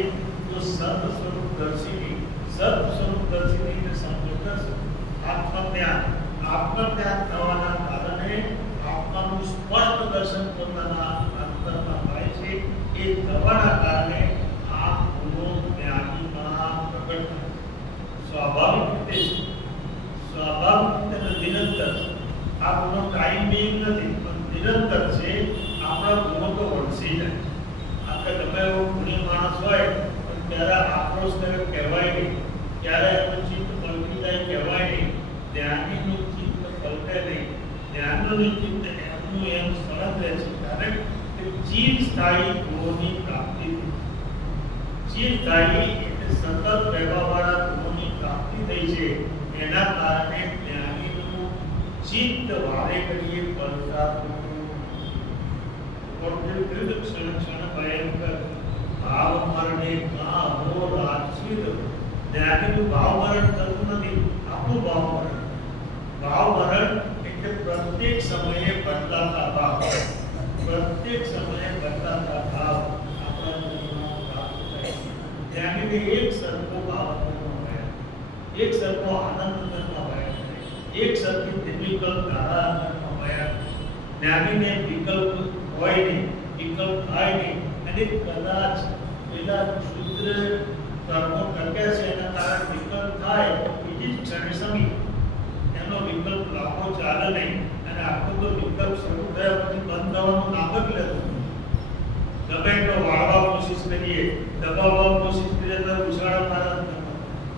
તો સત સ્વરૂપ દર્શિની, સત સ્વરૂપ દર્શિની સંપૂર્ણ આત્મજ્ઞાન, આત્મજ્ઞાન થવાના કારણે આત્માનું સ્પષ્ટ દર્શન પોતાના અંતરમાં થાય છે. એ થવાના કારણે આ ગુણો જ્ઞાનીમાં પ્રગટ થાય. સ્વાભાવિક રીતે નિરંતર આ ગુણો ટાઈમ બિંગ નથી, પણ નિરંતર છે. આપણા ગુણો તો વળસી જાય. આપણે ગમે એવો ગુણી માણસ હોય પણ ત્યારે આક્રોશ કરે કહેવાય નહીં, ત્યારે એનું ચિત્ત પલટી જાય કહેવાય નહીં. જ્ઞાનીનું ચિત્ત પલટે નહીં, જ્ઞાનનું ચિત્ત એમનું એમ સળંગ રહે છે. કારણ કે ચિરસ્થાયી ગુણોની પ્રાપ્તિ, ચિરસ્થાયી એટલે સતત રહેવાવાળા ગુણોની પ્રાપ્તિ થઈ છે. એના કારણે જ્ઞાનીનું ચિત્ત વારે કરીએ પલટાતું ક્ષણ ભયંકર ભાવ મરણે કા હો રાચિત. જ્ઞાનીનું ભાવ મરણ થતું નથી, આપણું ભાવ મરણ. ભાવ મરણ એટલે પ્રત્યેક સમયે બદલાતા ભાવ, પ્રત્યેક સમયે બદલાતા ભાવ આપણા જીવનમાં પ્રાપ્ત થાય. જ્ઞાનીને એક સરખો ભાવ અંદરમાં હોય, એક સરખો આનંદ અંદરમાં હોય, એક સરખી નિર્વિકલ્પ ધારા અંદરમાં હોય. જ્ઞાનીને વિકલ્પ હોય નહીં, વિકલ્પ થાય નહીં, અને કદાચ પેલા શુદ્ર કર્મો કર્યા છે એના કારણે વિકલ્પ થાય, બીજી જ ક્ષણે સમી એનો વિકલ્પ લાભો ચાલે નહીં. અને આખો તો વિકલ્પ શરૂ થયા પછી બંધ થવાનું નામ જ લેતું. ગમે એટલો વાળવા કોશિશ કરીએ, દબાવવા કોશિશ કરીએ તો ઉછાળા મારા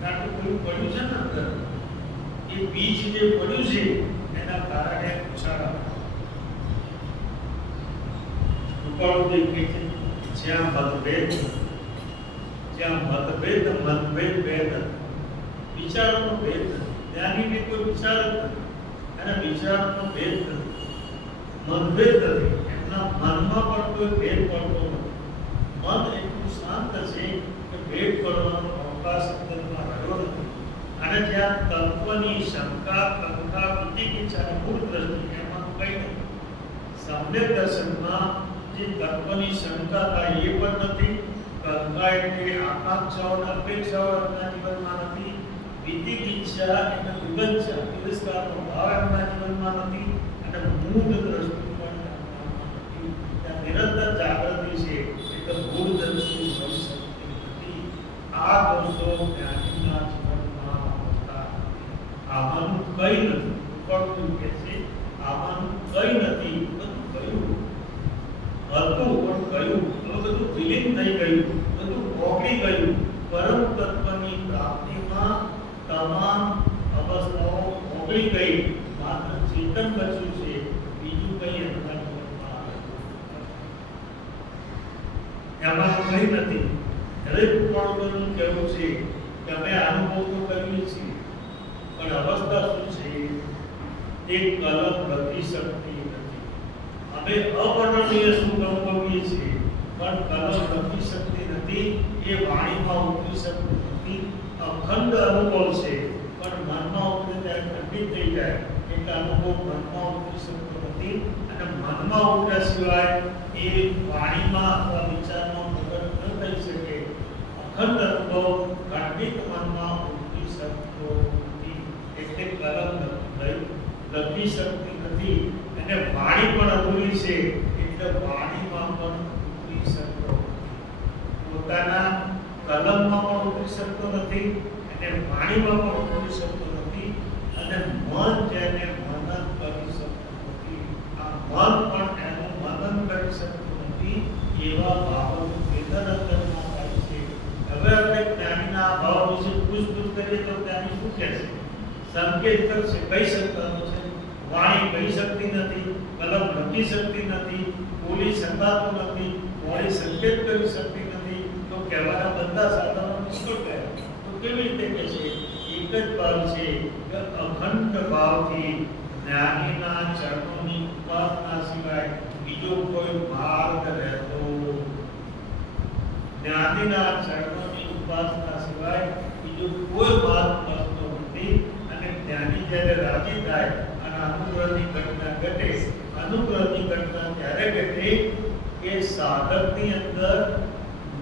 કારણ કે પેલું પડ્યું છે ને અંદર, એ બીજ જે પડ્યું છે એના કારણે ઉછાળા ઉપાડું દેખે છે. જ્યાં મતભેદ, જ્યાં મતભેદ ભેદ, વિચારોનો ભેદ નથી. જ્ઞાનીને કોઈ વિચાર જ નથી, અને વિચારનો ભેદ નથી, મતભેદ નથી. એમના મનમાં પણ કોઈ ભેદ પડતો નથી. મન એટલું શાંત છે કે ભેદ પડવાનો અવકાશ અંદરમાં રહ્યો નથી. અને જ્યાં તત્વની શંકા, કંકા, વિચિકિત્સાની મૂળ દ્રષ્ટિ એમાં કંઈ નથી. સમ્યક દર્શનમાં જે તત્વની શંકા થાય એ પણ નથી, કંકા એટલે આકાંક્ષાઓ અને અપેક્ષાઓ એમના જીવનમાં નથી, વિચિકિત્સા એટલે વિગંચા, તિરસ્કારનો ભાવ એમના જીવનમાં નથી, અને મૂળ દ્રષ્ટિ પણ નથી. ત્યાં નિરંતર જાગૃતિ છે એટલે મૂળ દ્રષ્ટિ મળી શકતી નથી. આ દોષો જ્ઞાનીના જીવનમાં હોતા નથી. આમાંનું કંઈ નથી. ઉપરનું કે છે આમાંનું કંઈ નથી, બધું કયું હતું પણ કયું, હવે બધું વિલીન થઈ ગયું, બધું ઓગળી ગયું. પરમ તત્વની પ્રાપ્તિમાં તમામ અવસ્થાઓ ઓગળી ગઈ, માત્ર ચેતન બચ્યું છે, બીજું કંઈ એમના જીવનમાં એમાં કંઈ નથી. દરેક ઉપરનું કહેવું છે કે અમે અનુભવ તો કરીએ છીએ, પણ અવસ્થા શું છે? એક કલમ વધી શકતી નથી, અમે અવર્ણનીય સુખ અનુભવીએ છીએ, પણ કલમ લખી શકતી નથી, એ વાણીમાં ઉતરી શકતી નથી. અખંડ અનુભવ છે, પણ મનમાં ઉતરે ત્યારે ખંડિત થઈ જાય, એટલે અનુભવ મનમાં ઉતરી શકતો નથી, અને મનમાં ઉતર્યા સિવાય એ વાણીમાં અથવા વિચારમાં પ્રગટ ન થઈ શકે. અખંડ અનુભવ ખંડિત મનમાં ઉતરી શકતો નથી, એટલે કલમ લખી શકતી નથી. અને વાણી પણ અધૂરી છે, એટલે વાણીમાં પણ ઉતરી શકતો નથી. પોતાના કલમમાં પણ ઉતરી શકતો નથી, અને વાણીમાં પણ ઉતરી શકતો નથી, અને મન જેને મનન કરી શકતું નથી, આ મન પણ એનું મનન કરી શકતું નથી, એવા ભાવોનું વેદન અંતરમાં થાય છે. હવે આપણે જ્ઞાનીના ભાવ વિશે પૂછપૂછ કરીએ તો જ્ઞાની શું કહે છે? સંકેત કરશે, કહી શકવાનું છે. વાણી કહી શકતી નથી, કલમ લખી શકતી નથી, બોલી શકાતું નથી, વાણી સંકેત કરી શકતી નથી, તો કહેવાના બધા સાધનો નિષ્ફળ ગયા. તો કેવી રીતે કહે છે? એક જ ભાવ છે કે અખંડ ભાવથી જ્ઞાનીના ચરણોની ઉપાસના સિવાય બીજો કોઈ માર્ગ રહેતો. જ્ઞાનીના ચરણોની ઉપાસના સિવાય બીજો કોઈ માર્ગ મળતો નથી. અને જ્ઞાની જ્યારે રાજી થાય અને અનુગ્રહની ઘટના ઘટે, અનુગ્રહની ઘટના ત્યારે ઘટે કે સાધકની અંદર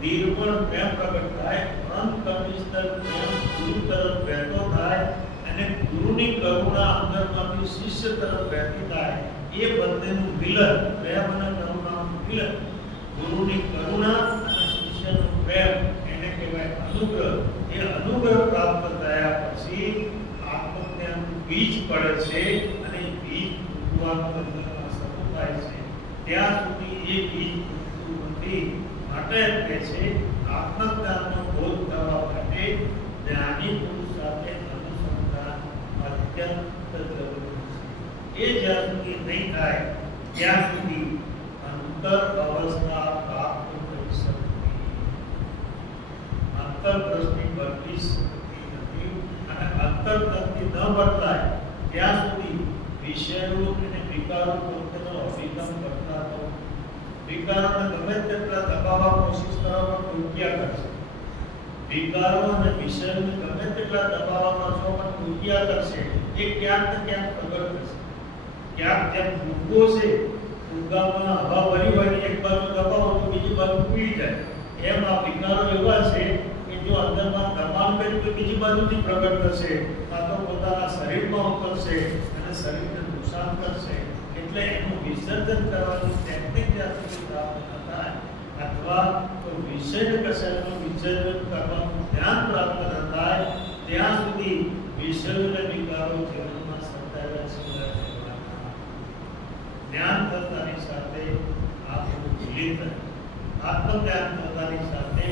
નિર્મળ પ્રેમ પ્રગટ થાય, અનકન્ડિશનલ પ્રેમ ગુરુ તરફ વહેતો થાય, અને ગુરુની કરુણા અંદરમાંથી શિષ્ય તરફ વહેતી થાય. એ બંનેનું મિલન, પ્રેમ અને કરુણાનું મિલન, ગુરુની કરુણા અને શિષ્યનો પ્રેમ, એને કહેવાય અનુગ્રહ. એ અનુગ્રહ પ્રાપ્ત થયા પછી આત્મજ્ઞાનનું બીજ પડે છે, અને એ બીજ ઉગવાનું અંદરમાં શરૂ થાય છે. ત્યાં સુધી એ બીજ ઉગતું નથી. માટે કહે છે આત્મજ્ઞાનનો બોધ થવા માટે જ્ઞાની પુરુષ સાથે અનુસંધાન અત્યંત જરૂરી છે. એ જ્યાં સુધી નહીં થાય ત્યાં સુધી અંતર અવસ્થા પ્રાપ્ત કરી શકતી, અંતરદ્રષ્ટિ બદલી શકતી નથી. અને અંતરદ્રષ્ટિ ન બદલાય ત્યાં સુધી વિષયો અને વિકારો પોતાનો અભિગમ બદલાતો. વિકારોને ગમે તેટલા દબાવવા કોશિશ કરવા પણ ઉદ્યા કરશે. વિકારો અને વિષયોને ગમે તેટલા દબાવવા કરશો પણ ઉદ્યા કરશે. એ ક્યાંક ને ક્યાંક પ્રગટ થશે. ક્યાંક જેમ ફૂગો છે, ફૂગામાં હવા ભરી હોય, એક બાજુ દબાવો તો બીજી બાજુ ખુલી જાય. એમ આ વિકારો એવા છે કે જો અંદરમાં દબાણ કરી તો બીજી બાજુથી પ્રગટ થશે, કાં તો પોતાના શરીરમાં ઉતરશે અને શરીરને નુકસાન કરશે. એટલે એનું વિસર્જન કરવાની ટેકનિક જ્યાં સુધી પ્રાપ્ત ન થાય, અથવા તો વિષયને કશાનું વિસર્જન કરવાનું જ્ઞાન પ્રાપ્ત ન થાય, ત્યાં સુધી વિષયોને વિકારો જીવનમાં સર્જાયા છે. જ્ઞાન થતાની સાથે આપણું વિલીન, આત્મજ્ઞાન થતાની સાથે